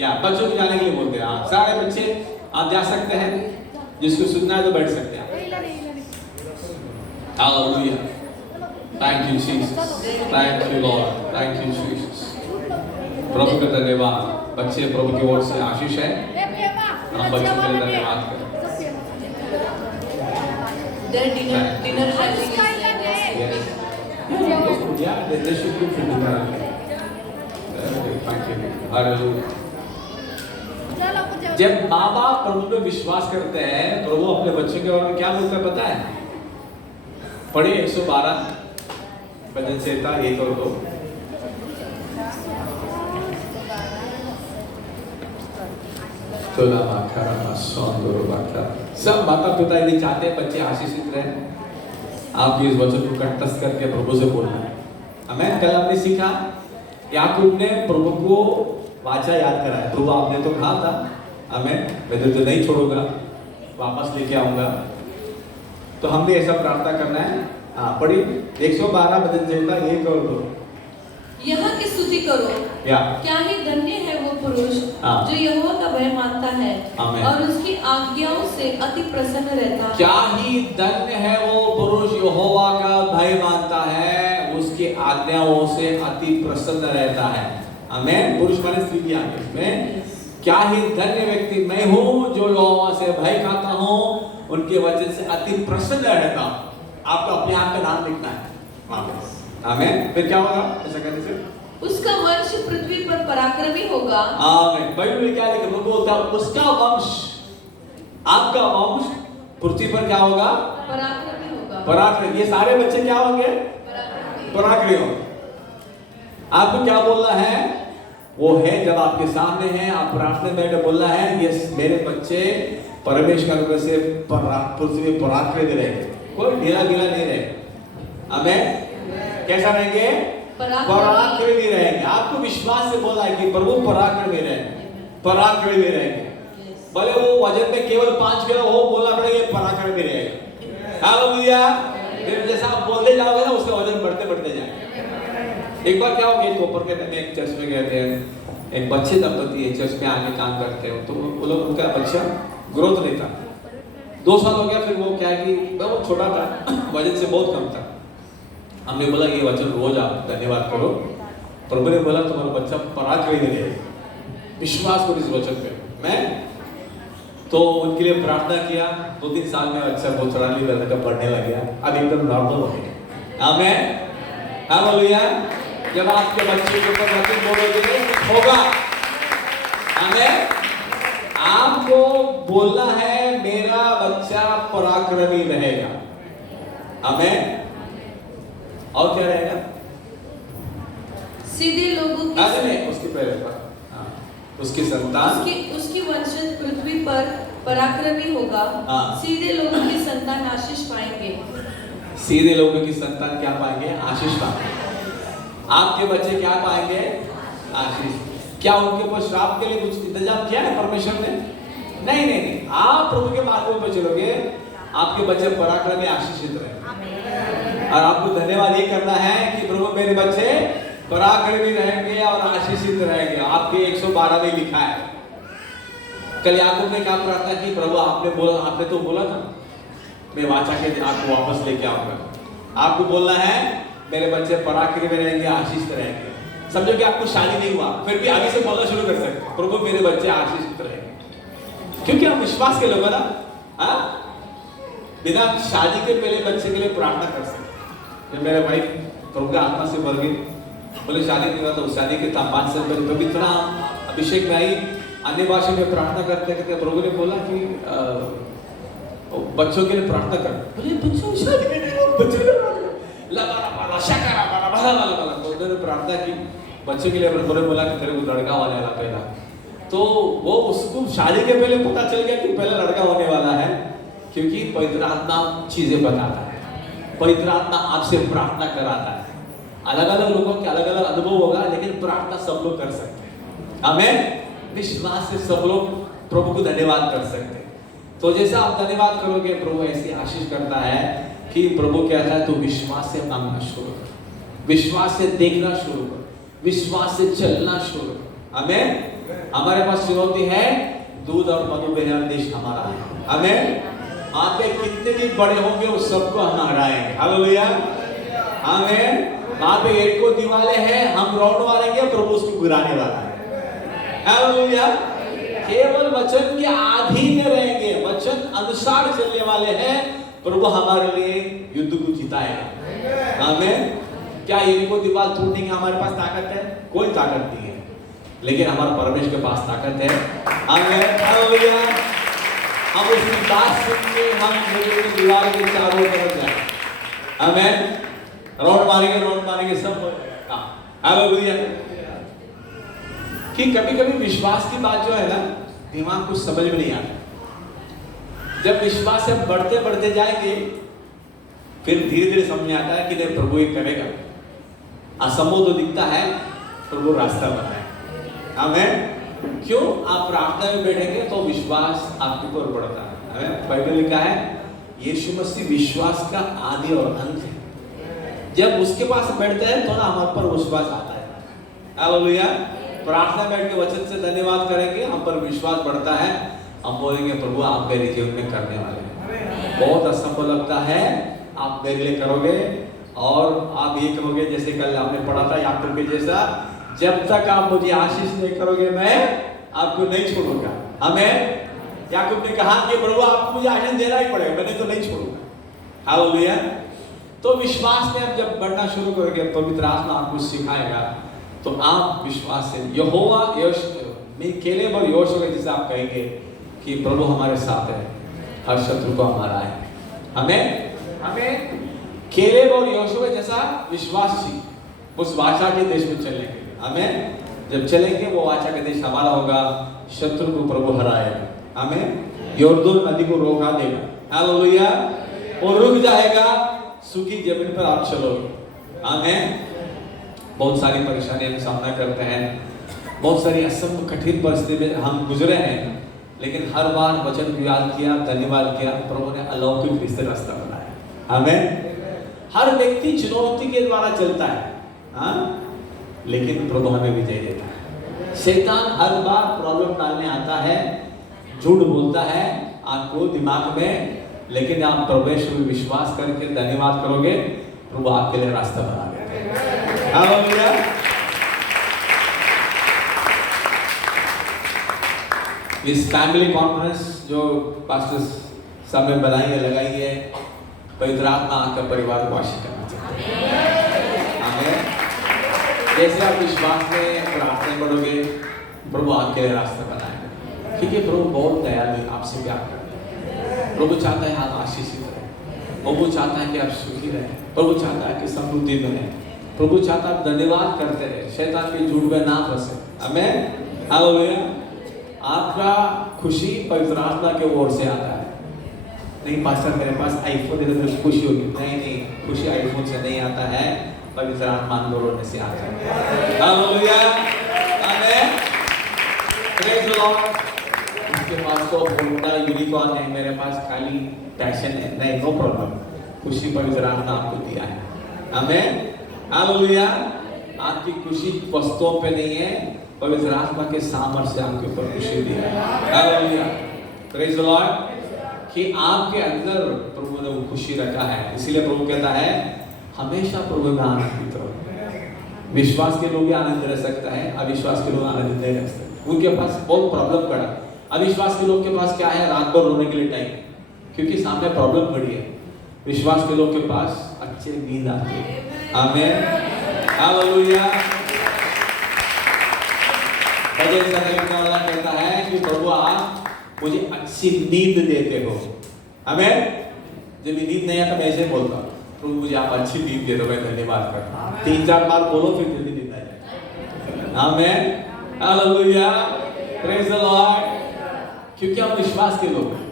या बच्चों को जाने के लिए बोलते हैं? हाँ, सारे बच्चे आप जा सकते हैं, जिसको सुनना है तो बैठ सकते हैं। Hallelujah. Thank you Jesus, thank you lord, thank you Jesus. प्रभु का धन्यवाद। बच्चे प्रभु की ओर से आशीष है, हम बच्चों के लिए धन्यवाद करें। dinner having Yeah, they should be for dinner. Thank you. Hallelujah. जब माँ बाप प्रभु पे विश्वास करते हैं, प्रभु अपने बच्चों के बारे में क्या बोलता है पता है? पढ़िए 112 भजन संहिता 1 और 2। सब माता पिता यदि चाहते हैं बच्चे आशीषित रहे, आपके इस वचन को कंठस्थ करके प्रभु से बोलना है। हमें कल हमने सीखा, याकूब ने प्रभु को वाचा याद कराया। प्रभु आपने तो कहा था हमें, मैं तुझे नहीं छोड़ूंगा, वापस लेके आऊंगा। तो हमने ऐसा प्रार्थना करना है। हाँ पढ़िए 112 भजन संहिता 1 और 2। यहाँ की स्तुति करो। क्या ही धन्य है वो पुरुष जो यहोवा का भय मानता है और उसकी आज्ञाओं से अति प्रसन्न रहता है। क्या ही धन्य है वो पुरुष यहोवा का भय मानता है, उसकी आज्ञाओं से अति प्रसन्न रहता है। आमीन। पुरुष माने स्त्री की आज्ञा में। क्या ही धन्य व्यक्ति मैं हूँ जो यहोवा से भय खाता हूँ, उनके वचन से अति प्रसन्न रहता हूँ। आपको अपने आप का नाम लिखना है। आमीन। फिर क्या होगा ऐसा करने से? उसका वंश पृथ्वी पर पराक्रमी होगा। आमीन। बाइबल में क्या लिखा है? बोलता है उसका वंश, आपका वंश पृथ्वी पर क्या होगा? पराक्रमी होगा। पराक्रमी। ये सारे बच्चे क्या होंगे? पराक्रमी होंगे। आपको क्या बोलना है? वो है जब आपके सामने है, आप प्रार्थना में बोलना है, ये मेरे बच्चे परमेश्वर से पृथ्वी पराक्रमी रहेंगे, कोई ढीला ढीला नहीं रहेगा। आमीन। कैसा रहेंगे? पराक्रमी रहेंगे। आपको विश्वास से बोला है कि प्रभु पराक्रमी रहेंगे, पराक्रमी रहेंगे। भले वो वजन में केवल 5 किलो हो, बोलना पड़ेगा पराक्रमी रहेगा। हालेलुया। फिर जैसा आप बोलते जाओगे ना, उसका वजन बढ़ते बढ़ते जाएगा। एक बार क्या हो गया, कोपर के में एक चर्च में गए थे, एक बच्चे दंपति है चर्च में आके काम करते हो, तो वो लोग, उनका बच्चा ग्रोथ नहीं था। 2 साल हो गया, फिर वो क्या कि बहुत छोटा था, वजन से बहुत कम था। हमने बोला ये वचन रोज आप धन्यवाद करो। प्रभु ने बोला तुम्हारा बच्चा पराक्रमी रहेगा, विश्वास करो इस वचन पे। मैं तो उनके लिए प्रार्थना किया। 2-3 साल में अच्छा बहुत थोड़ा लेवल का पढ़ने लग गया, अब एकदम नॉर्मल हो गया। आमीन। हालेलुया। जब आपके बच्चे के ऊपर वचन बोलोगे होगा। आमीन। आपको बोलना है मेरा बच्चा पराक्रमी रहेगा। आमीन। और क्या रहेगा? सीधे लोगों की उसकी पहले उसकी संतान, उसकी वंशज पृथ्वी पर पराक्रमी होगा। सीधे लोगों की संतान आशीष पाएंगे। सीधे लोगों की संतान क्या पाएंगे? आशीष पाएंगे। आपके बच्चे क्या पाएंगे? आशीष। क्या उनके ऊपर श्राप के लिए कुछ इंतजाम किया है परमेश्वर ने? नहीं नहीं नहीं। आप प्रभु के मार्ग पर चलोगे, आपके बच्चे पराक्रमी आशीषित रहे। और आपको धन्यवाद ये करना है कि प्रभु मेरे बच्चे पराक्रमी रहेंगे और आशीषित रहेंगे। आपके 112 में लिखा है। कल याकूब ने क्या प्रार्थना की? प्रभु आपने बोला, आपने तो बोला था मैं वाचा के आपको वापस लेके आऊंगा। आपको बोलना है मेरे बच्चे पराक्रमी रहेंगे, आशीषित रहेंगे। समझो कि आपको शादी नहीं हुआ, फिर भी आगे से बोलना शुरू कर सकते प्रभु मेरे बच्चे आशीषित रहेंगे, क्योंकि हम विश्वास के लोग ना। हाँ बिना शादी के पहले बच्चे के लिए प्रार्थना कर सकते। जब मेरे भाई प्रभु के आत्मा से भर गए, बोले शादी नहीं हुआ तो शादी के 5 साल पहले पवित्र अभिषेक में आई, अन्य भाषा में प्रार्थना करते करते प्रभु ने बोला कि बच्चों के लिए प्रार्थना कर। बोले बच्चों शादी में नहीं हुआ, बच्चे तो उन्होंने प्रार्थना की बच्चों के लिए। प्रभु ने बोला कि तेरे को लड़का होने वाला पहला, तो वो उसको शादी के पहले पता चल गया कि पहला लड़का होने वाला है, क्योंकि पवित्र आत्मा चीजें बताता है, पवित्र आत्मा आपसे प्रार्थना कराता है। अलग अलग लोगों के अलग अलग अनुभव होगा, लेकिन प्रार्थना सब लोग कर सकते हैं। हमें विश्वास से सब लोग प्रभु को धन्यवाद कर सकते हैं। तो जैसे आप धन्यवाद करोगे, प्रभु ऐसी आशीष करता है कि प्रभु कहता है तू विश्वास से मांगना शुरू कर, विश्वास से देखना शुरू कर, विश्वास से चलना शुरू कर। हमें हमारे पास चुनौती है, दूध और मधु बहरा देश हमारा है। हमें आप पे कितने भी बड़े होंगे वो सबको हम हराएंगे। हालेलुया। हमें वहां पे एक को दीवाले हैं, हम राउंड मारेंगे, प्रभु उसको गिराने वाला है। हालेलुया। केवल वचन के अधीन में रहेंगे, वचन अनुसार चलने वाले हैं, प्रभु हमारे लिए युद्ध को जिताएगा। हमें क्या इनको दीवार तोड़ने की हमारे पास ताकत है? कोई ताकत नहीं है, लेकिन हमारा परमेश्वर के पास ताकत है। हमें हालेलुया। हम उसकी बात सुन के हम दीवार के चारों तरफ जाए। हमें राउंड मारेंगे सब काम। हालेलुया। कि कभी कभी विश्वास की बात जो है ना, दिमाग कुछ समझ में नहीं आता। जब विश्वास से बढ़ते बढ़ते जाएंगे, फिर धीरे धीरे समझ में आता है कि नहीं प्रभु ये करेगा। असंभव तो दिखता है, प्रभु रास्ता बताए। हमें क्यों आप प्रार्थना में बैठेंगे तो विश्वास आपके ऊपर बढ़ता है। हमें बाइबल लिखा है यीशु मसीह विश्वास का आदि और अंत है। जब उसके पास बैठते हैं तो ना हमारे पर विश्वास आता है। हालेलुया। प्रार्थना बैठ के वचन से धन्यवाद करेंगे, हम पर विश्वास बढ़ता है। हम बोलेंगे प्रभु आप मेरे जीवन में करने वाले हैं। बहुत असंभव लगता है, आप मेरे लिए करोगे और आप ये करोगे जैसे कल आपने पढ़ा था याकूब के जैसा, जब तक आप मुझे आशीष नहीं करोगे मैं आपको नहीं छोड़ूंगा। हमें याकूब ने कहा कि प्रभु आपको मुझे आशीष देना ही पड़ेगा, मैंने तो नहीं छोड़ूंगा। हालेलुया। तो विश्वास में आप जब बढ़ना शुरू करोगे, पवित्र आत्मा आपको सिखाएगा, तो आप विश्वास से यहोवा केलेब और यहोशू जैसे आप कहेंगे कि प्रभु हमारे साथ है, हर शत्रु को हमारा है। हमें केलेब और यहोशू जैसा विश्वास चाहिए उस वाचा के देश में चलने के लिए। हमें जब चलेंगे वो वाचा का देश हमारा होगा, शत्रु को प्रभु हराएगा। हमें यॉर्दन नदी को रोका देगा। हालेलुया। और रुक जाएगा, सूखी जमीन पर आप चलोगे। हमें बहुत सारी परेशानियों का सामना करते हैं, बहुत सारी असंभव कठिन परिस्थिति में हम गुजरे हैं, लेकिन हर बार वचन को याद किया, धन्यवाद किया, प्रभु ने अलौकिक रिश्ते रास्ता बनाया। हमें हर व्यक्ति चुनौती के द्वारा चलता है, हाँ, लेकिन प्रभु हमें विजय देता है। शैतान हर बार प्रॉब्लम डालने आता है, झूठ बोलता है आपको दिमाग में, लेकिन आप परमेश्वर में विश्वास करके धन्यवाद करोगे, प्रभु आपके लिए रास्ता बना देते हैं। हालेलुया। इस फैमिली कॉन्फ्रेंस जो पास्टर साहब ने बनाई है, लगाई है, पवित्र आत्मा आपका परिवार को आशीष करना चाहते हैं। आमीन। जैसे आप विश्वास में प्रार्थना बढ़ोगे, प्रभु आपके लिए रास्ता बनाएगा। क्योंकि प्रभु बहुत दयालु है, आपसे प्यार करता है। प्रभु चाहता है आप आशीषित रहें, प्रभु चाहता है कि आप सुखी रहें, प्रभु चाहता है कि समृद्धि में रहें, प्रभु चाहता है आप धन्यवाद करते रहें, शैतान के झूठ में ना फंसे। आमीन। हालेलुया। आपका खुशी पवित्र आत्मा के ओर से आता है। नहीं पास्टर मेरे पास आईफोन है तो खुशी होगी, नहीं, खुशी आईफोन से नहीं आता है, पवित्र आत्मा आंदोलन से आता है। हालेलुया। आमीन। Praise the Lord. उसके पास तो होंडा यूनिकॉर्न है, मेरे पास खाली पैशन है, नहीं, नो प्रॉब्लम। खुशी पवित्र आत्मा आपको दिया है। आमीन। हालेलुया। आपकी खुशी वस्तुओं पे नहीं है, पवित्र आत्मा के सामर्थ्य से आपके ऊपर खुशी दी है। हालेलुया। Praise the Lord. कि आपके अंदर प्रभु ने वो खुशी रखा है, इसीलिए प्रभु कहता है हमेशा प्रभु में आनंदित रहो। विश्वास के लोग भी आनंद रह सकता है, अविश्वास के लोग आनंद नहीं रह सकते। उनके पास बहुत प्रॉब्लम पड़ा। अविश्वास के लोग के पास क्या है? रात भर रोने के लिए टाइम, क्योंकि सामने प्रॉब्लम बड़ी है। विश्वास के लोग के पास अच्छी नींद आती है। आमीन, हालेलुया। भजन संगीतकार वाला कहता है कि प्रभु आप मुझे अच्छी नींद देते हो। आमीन। जब नींद नहीं आता मैं ऐसे बोलता हूँ, प्रभु मुझे आप अच्छी नींद दे दो, मैं धन्यवाद करता हूँ। 3-4 बार बोलो फिर जल्दी नींद आ जाए। आमीन, हालेलुया, प्रेज द लॉर्ड। क्योंकि हम विश्वास के लोग हैं,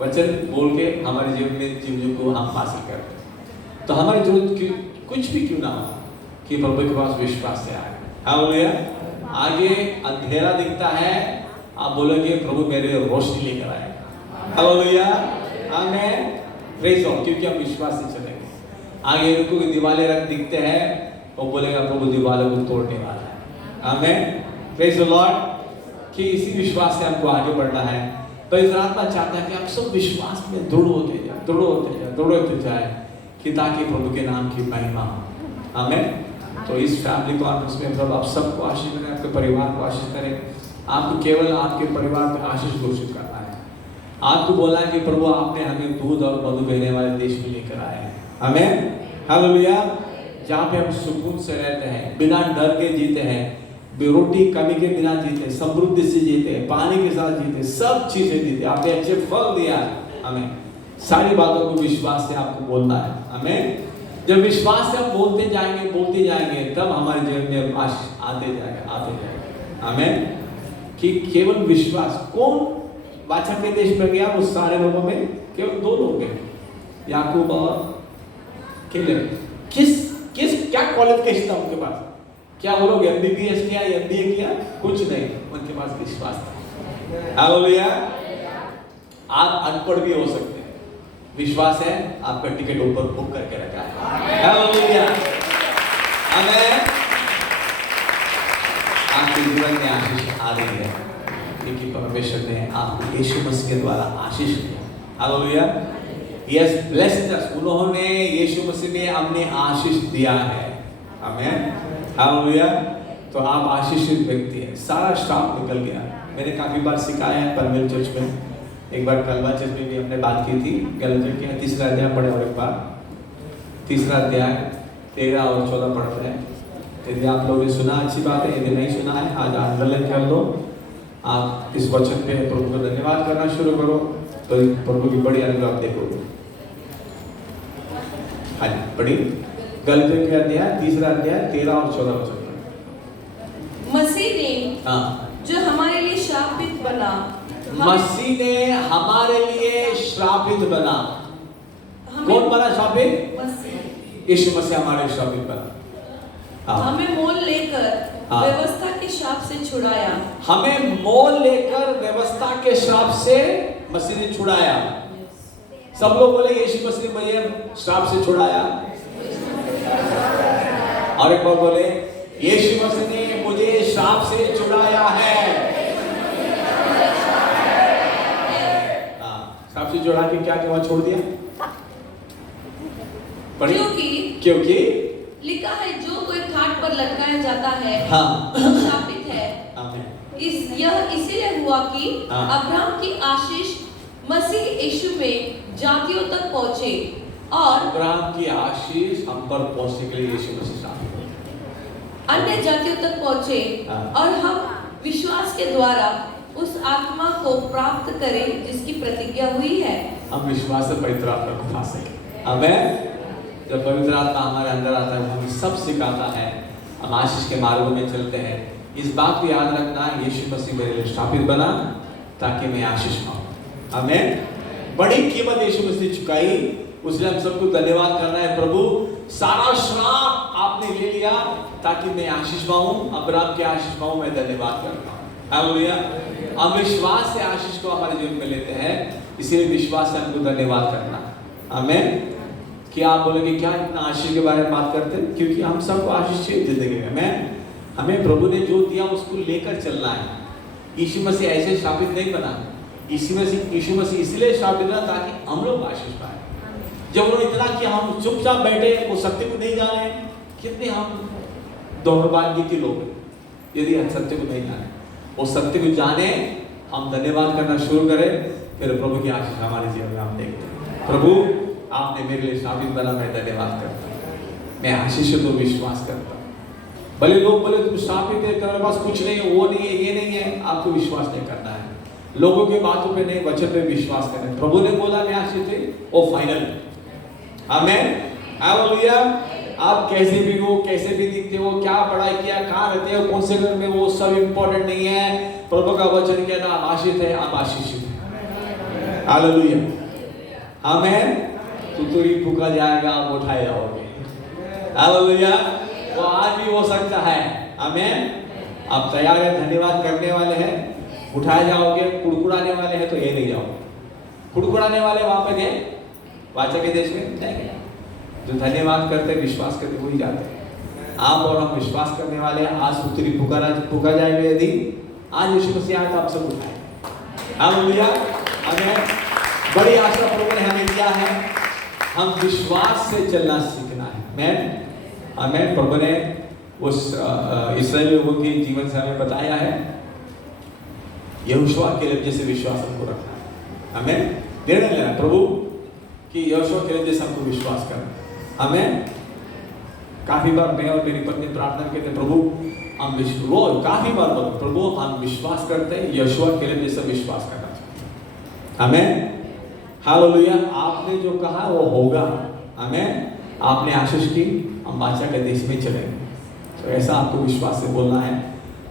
वचन बोल के हमारे जीवन में चीजों को हम हासिल करते हैं। तो हमारी जरूरत कुछ भी क्यों ना हो कि प्रभु के पास विश्वास से आए। हालेलुया। आगे अंधेरा दिखता है, आप बोलोगे प्रभु मेरे लिए रोशनी लेकर आए। हालेलुया, आमीन, प्रेज गॉड। क्योंकि हम विश्वास से चलेंगे। आगे उनको दीवारें रख दिखते हैं, वो बोलेगा प्रभु दीवारों को तोड़ने वाला है। आमीन, प्रेज द लॉर्ड। कि इसी विश्वास से हमको आगे बढ़ना है। तो इस आत्मा चाहता है कि आप सब विश्वास में दृढ़ होते जाए कि ताकि प्रभु के नाम की महिमा हो। आमीन। तो इस फैमिली कॉन्फ्रेंस में प्रभु आप सबको आशीष करें, आपके परिवार को आशीष करें। आपको केवल आपके परिवार में आशीष घोषित करना है। आपको बोलना है कि प्रभु आपने हमें दूध और मधु बहने वाले देश में लेकर आए हैं। आमीन, हालेलुया। जहाँ पे हम सुकून से रहते हैं, बिना डर के जीते हैं, रोटी कमी के बिना जीते, समृद्धि से जीते, पानी के साथ जीते, सब चीजें जीते। आपने अच्छे फल दिया है हमें। सारी बातों को विश्वास से आपको बोलना है। हमें जब विश्वास से हम बोलते जाएंगे तब हमारे जीवन में आशीष आते जाएगा। हमें कि केवल विश्वास। कौन वाचा के देश में गया? वो सारे लोगों में केवल 2 लोग हैं, याकूब और केलेब। क्या क्वालिफिकेशन था उनके पास? क्या वो लोग MBBS किया, MBA किया? कुछ नहीं, उनके पास विश्वास था। हालेलुया। आप अनपढ़ भी हो सकते हैं, विश्वास है, आपका टिकट ऊपर बुक करके रखा है। हालेलुया, आमीन। आपके जीवन में आशीष आ रही है क्योंकि परमेश्वर ने आपको यीशु मसीह के द्वारा आशीष दिया। हालेलुया। यस, ब्लेस्ड अस। उन्होंने यीशु मसीह ने हमने आशीष दिया है। आमीन, हालेलुया। तो आप आशीषित व्यक्ति हैं। सारा श्राप निकल गया। मैंने काफी बार सिखाया है परमेल चर्च में। एक बार कलवा चर्च में भी हमने बात की थी। गलतियों के 3रा अध्याय पढ़े और एक बार 3रा अध्याय 13 और 14 पढ़ते हैं। यदि आप लोगों ने सुना अच्छी बात है, यदि नहीं सुना है आज अंडरलाइन कर लो। आप इस वचन पे प्रभु को धन्यवाद करना शुरू करो तो प्रभु की बड़ी अनुग्रह आप देखोगे। हाँ जी, पढ़िए गलतियों के अध्याय 3रा अध्याय 13 और 14 वचन। मसीह ने जो हमारे लिए श्रापित बना, मसीह ने हमारे लिए श्रापित बना। कौन बना श्रापित? मसीह। यीशु मसीह हमारे श्रापित बना। हमें मोल लेकर व्यवस्था के श्राप से छुड़ाया। हमें मोल लेकर व्यवस्था के श्राप से मसीह ने छुड़ाया। सब लोग बोले यीशु मसीह ने मुझे श्राप से छुड़ाया। और एक बार बोले यीशु मसीह ने मुझे श्राप से छुड़ाया है। श्राप से छुड़ा के क्या क्या छोड़ दिया? क्योंकि लिखा है जो कोई खाट पर लटकाया जाता है श्रापित है। यह इसीलिए हुआ कि अब्राहम की आशीष मसीह यीशु में जातियों तक पहुंचे और अब्राहम की आशीष हम पर पहुंचने के लिए यीशु मसीह शामिल हुए, अन्य जातियों तक पहुंचे और हम विश्वास के द्वारा उस आत्मा को प्राप्त करें जिसकी प्रतिज्ञा हुई है। हम विश्वास से पवित्र आत्मा को पा सके। आमीन। जब पवित्र आत्मा हमारे अंदर आता है वो हमें सब सिखाता है, हम आशीष के मार्गों में चलते हैं। इस बात को याद रखना, यीशु मसीह मेरे लिए स्थापित बना ताकि मैं आशीष पाऊं। आमीन। बड़ी कीमत यीशु मसीह चुकाई, उसलिए हम सबको धन्यवाद करना है। प्रभु सारा श्राप आपने ले लिया ताकि मैं आशीष पाऊं, अब्राहम के आशीष पाऊं। मैं धन्यवाद करता हूं। हालेलुया। हम विश्वास से आशीष को हमारे जीवन में लेते हैं, इसीलिए विश्वास से हमको धन्यवाद करना। आमीन। कि आप बोलेंगे क्या इतना आशीष के बारे में बात करते हैं? क्योंकि हम सबको आशीष चाहिए जिंदगी में। हमें प्रभु ने जो दिया उसको लेकर चलना है। यीशु मसीह ऐसे स्थापित नहीं बना, यीशु मसीह इसलिए स्थापित बना ताकि हम लोग आशीष पाए। जब उन्होंने इतना कि हम चुपचाप बैठे, वो सत्य को नहीं जाने, कितने हम दौड़बाजी के लोग यदि हम सत्य को नहीं जाने, वो सत्य को जाने, हम धन्यवाद करना शुरू करें फिर प्रभु की आशीष हमारे जीवन में हम देखते हैं। प्रभु आपने मेरे लिए साबित बना, मैं धन्यवाद करता हूँ। मैं आशीष पर विश्वास करता हूँ। भले लोग बोले तुम साबित है, तुम्हारे पास कुछ नहीं है, वो नहीं है, ये नहीं है, आपको विश्वास नहीं करना है। लोगों के बातों पे नहीं, वचन पे विश्वास करना है। प्रभु ने बोला मैं आशीष है, वो फाइनल। आमेन, हालेलुया। आप कैसे भी हो, कैसे भी दिखते हो, क्या पढ़ाई किया, कहाँ रहते हो, कौन से घर में, वो सब इम्पोर्टेंट नहीं है। प्रभु का वचन कहता आप आशीष है, आप आशीषित है। हालेलुया, आमेन। तुतुरी फूका जाएगा, आप उठाए जाओगे। हालेलुया, वो आज भी हो सकता है। आमेन। आप तैयार हैं, धन्यवाद करने वाले हैं, उठाए जाओगे। कुड़कुड़ाने वाले हैं तो ये नहीं जाओगे। कुड़कुड़ाने वाले वहां पे गए वाचा के देश में नहीं गए। जो धन्यवाद करते, विश्वास करते, वही जाते हैं। आप और हम विश्वास करने वाले हैं। आज तुतुरी फूका जाएगा, यदि आज यीशु मसीह आए तो आप सब उठाए। हालेलुया, आमेन। बड़ी आशा प्रभु ने हमें दिया है, हम विश्वास से चलना सीखना है। आमेन, आमेन। प्रभु ने उस इस्राएल लोगों के जीवन से हमें बताया है, यहोशू के लिए जैसे विश्वास हमको रखना है। आमेन। निर्णय लेना प्रभु कि यहोशू के लिए जैसे हमको विश्वास करना। आमेन। काफी बार मैं और मेरी पत्नी प्रार्थना करते, प्रभु हम रोज काफी बार बोलते, प्रभु हम विश्वास करते हैं, यहोशू के लिए जैसे विश्वास करना चाहिए। आमेन, हालेलुया। आपने जो कहा वो होगा। आमेन। आपने आशीष की, हम बादशाह के देश में चलेंगे। तो ऐसा आपको विश्वास से बोलना है।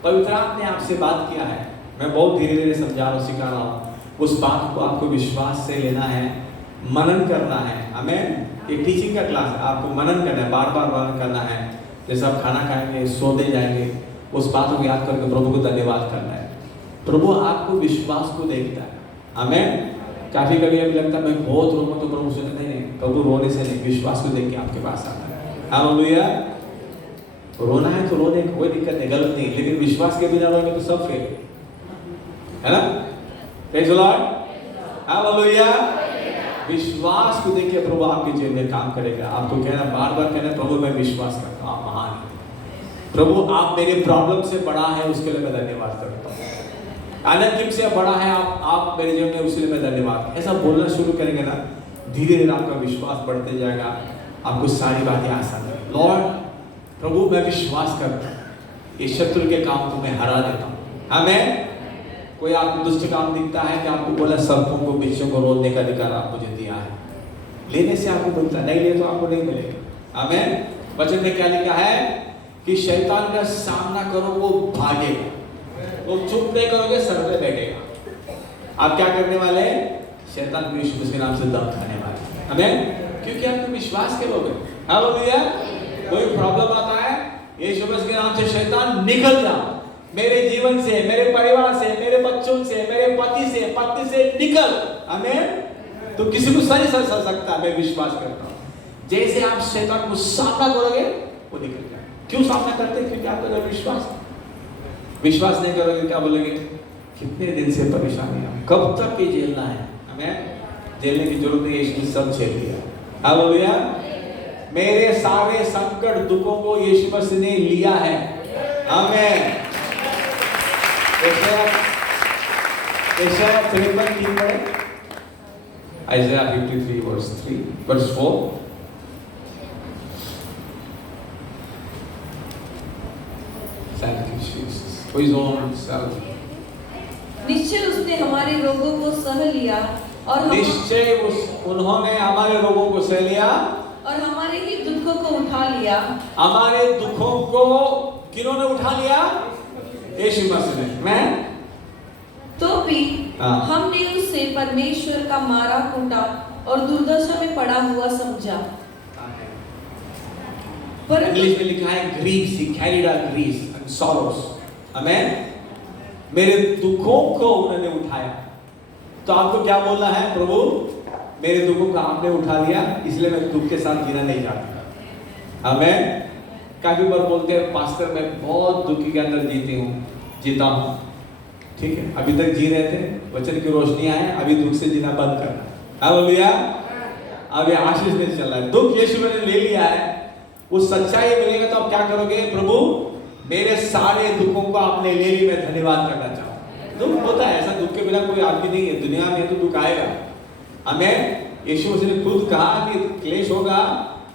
पवित्र आत्मा ने आपसे बात किया है, मैं बहुत धीरे धीरे समझा रहा हूँ, सिखा रहा हूँ। उस बात को आपको विश्वास से लेना है, मनन करना है। आमेन। ये टीचिंग का क्लास है, आपको मनन करना है, बार बार मनन करना है। जैसे आप खाना खाएंगे, सोने जाएंगे, उस बात को याद करके प्रभु को धन्यवाद करना है। प्रभु आपको विश्वास को देखता है। आमेन। काफी कभी अभी लगता है मैं बहुत रोऊंगा तो प्रभु सुनता नहीं, प्रभु रोने से नहीं, विश्वास को देख के आपके पास आता है। हालेलुया। रोना है तो रोने, कोई दिक्कत नहीं, गलत नहीं, लेकिन विश्वास के बिना रोएंगे तो सब फेल है ना। Praise the Lord, hallelujah. विश्वास को देख के प्रभु आपके जीवन में काम करेगा। आपको कहना, बार बार कहना, प्रभु मैं विश्वास करता हूँ, आप महान हैं। प्रभु आप मेरे प्रॉब्लम से बड़ा है, उसके लिए मैं धन्यवाद करता हूँ। आनंद से बड़ा है आप मेरे जीवन में, उसके लिए मैं धन्यवाद। ऐसा बोलना शुरू करेंगे ना, धीरे धीरे आपका विश्वास बढ़ते जाएगा, आपको सारी बातें आसान है। लॉर्ड प्रभु मैं विश्वास करता हूँ, ये शत्रु के काम को मैं हरा देता हूँ। हमें कोई आपको दुष्ट काम दिखता है कि आपको बोला सर्पों को, बिच्छों को रोकने का अधिकार आप मुझे दिया है, लेने से आपको मिलता, नहीं ले तो आपको नहीं मिलेगा। आमेन। वचन में क्या लिखा है कि शैतान का सामना करो, वो भागेगा, वो चुप नहीं करोगे, सर पे बैठेगा। आप क्या करने वाले हैं? शैतान को यीशु मसीह के नाम से दंड करने वाले। आमेन। क्योंकि आपको विश्वास करोगे। हालेलुया। कोई प्रॉब्लम आता है, यीशु मसीह के नाम से शैतान निकल जा, मेरे जीवन से, मेरे परिवार से, मेरे बच्चों से, मेरे पति से, पत्नी से निकल। आमेन। तो किसी को सही सर सकता है, मैं विश्वास करता हूँ। जैसे आप शैतान को सामना करोगे, वो निकल जाए। क्यों सामना करते हैं? क्योंकि आपका विश्वास नहीं करोगे, क्या बोलेंगे? कितने दिन से परेशानी है, कब तक ये झेलना है? हमें झेलने की जरूरत नहीं, यीशु सब झेल लिया। हालेलुया। मेरे सारे संकट दुखों को यीशु मसीह ने लिया है। आमेन। यशायाह 53 पढ़े, Isaiah 53 verse 4। Thank you Jesus for his own self। निश्चय उसने हमारे रोगों को सह लिया और निश्चय उन्होंने हमारे रोगों को सह लिया और हमारे ही दुखों को उठा लिया। हमारे दुखों को किन्होंने उठा लिया? यीशु मसीह ने। मैं तो भी हमने उसे परमेश्वर का मारा कूटा और दुर्दशा में पड़ा हुआ समझा। पर इंग्लिश में लिखा है griefs, he carried our griefs and sorrows। आमेन। मेरे दुखों को उन्होंने उठाया। तो आपको क्या बोलना है? प्रभु मेरे दुखों को आपने उठा लिया, इसलिए मैं दुख के साथ जीना नहीं चाहता। आमेन। काफी बार बोलते हैं पास्टर मैं बहुत दुखी के अंदर जीता हूँ। ठीक है, अभी तक जी रहे थे, वचन की रोशनी आए, अभी दुख से जीना बंद करना। हालेलुया। अभी आशीष में चल रहा है, दुख यीशु ने ले लिया है, वो सच्चाई मिलेगा तो आप क्या करोगे? प्रभु मेरे सारे दुखों को आपने ले ली, मैं धन्यवाद करना चाहूँ। दुख होता है, ऐसा दुख के बिना कोई आदमी नहीं है, दुनिया में तो दुख आएगा। हमें यीशु मसीह ने खुद कहा कि क्लेश होगा,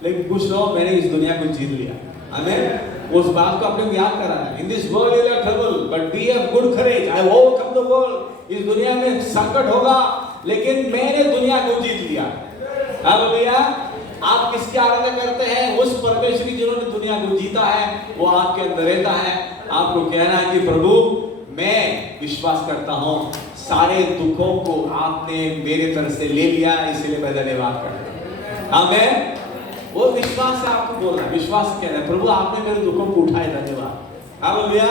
लेकिन कुछ लोग मैंने इस दुनिया को जीत लिया। हमें उस बात को अपने को याद कराना है। In this world you have trouble but be of good courage, I overcome the world. इस दुनिया में संकट होगा, लेकिन मैंने दुनिया को जीत लिया। हालेलुया। आप किसकी आराधना करते हैं? उस परमेश्वर की जिन्होंने दुनिया को जीता है, वो आपके अंदर रहता है। आपको कहना है कि प्रभु मैं विश्वास करता हूँ सारे दुखों को आपने मेरे तरफ से ले लिया, इसलिए मैं धन्यवाद करता हूँ। आमीन। वो विश्वास से आपको बोलना है, विश्वास कह रहा है प्रभु आपने मेरे दुखों को उठाए, धन्यवाद। हालेलुया।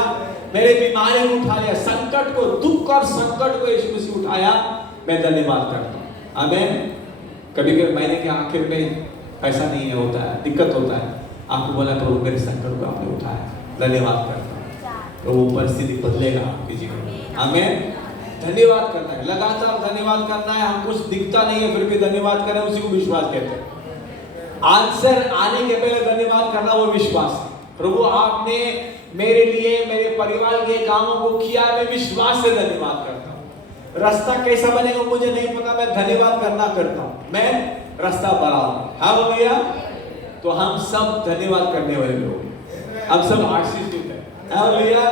मेरे बीमारी को उठा लिया, संकट को, दुख और संकट को यीशु मसीह उठाया, मैं धन्यवाद करता हूँ। आमीन। कभी कभी महीने के आखिर में ऐसा नहीं है, होता है, दिक्कत होता है, आपको बोला प्रभु मेरे संकट को आपने उठाया, धन्यवाद करता हूँ। तो वो परिस्थिति बदलेगा आपके जीवन में। हमें धन्यवाद करना है, लगातार धन्यवाद करना है। हम कुछ दिखता नहीं है फिर भी धन्यवाद करें, उसी को विश्वास कहते हैं। आंसर आने के पहले धन्यवाद करना वो विश्वास है। प्रभु आपने मेरे लिए, मेरे परिवार के कामों को किया, मैं विश्वास से धन्यवाद करता हूँ। रास्ता कैसा बनेगा मुझे नहीं पता, मैं धन्यवाद करना करता हूँ, मैं रास्ता बनाऊंगा। हालेलुया। तो हम सब धन्यवाद करने वाले लोग, हम सब आशीषित हैं। हालेलुया।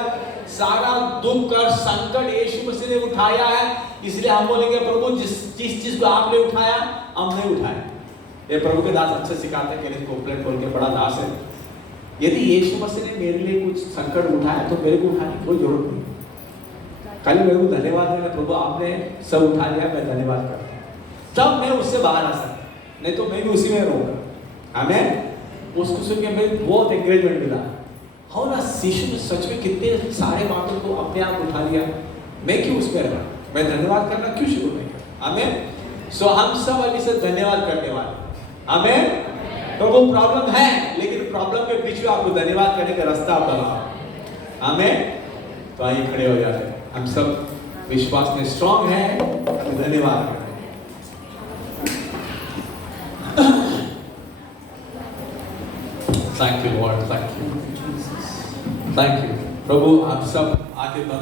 सारा दुख और संकट यीशु मसीह ने उठाया है, इसलिए हम बोलेंगे प्रभु जिस चीज को आपने उठाया हमने उठाया। ये प्रभु के दास अच्छे सिखाते हैं, कि कोपलेट खोल के बड़ा दास है। यदि यीशु मसीह ने मेरे लिए कुछ संकट उठाया तो मेरे को उठाने की कोई जरूरत नहीं, खाली मेरे को धन्यवाद देना, प्रभु आपने सब उठा लिया, मैं धन्यवाद करता हूँ, तब मैं उससे बाहर आ सकता, नहीं तो मैं भी उसी में रहूंगा। हमें उसको सुन के मुझे बहुत एंकरेजमेंट मिला। हो ना, यीशु ने सच में कितने सारे बातों को अपने आप उठा लिया, मैं क्यों उसमें रहूं, मैं धन्यवाद करना क्यों शुरू नहीं करता। हमें सो हम सब अभी से धन्यवाद करने वाले। हमें तो वो प्रॉब्लम है, लेकिन प्रॉब्लम के पीछे आपको धन्यवाद करने का रास्ता आप बनाओ। हमें तो आइए खड़े हो जाते हैं, हम सब विश्वास में स्ट्रांग है, तो धन्यवाद करते हैं। Thank you lord, thank you, thank you प्रभु। आप सब आगे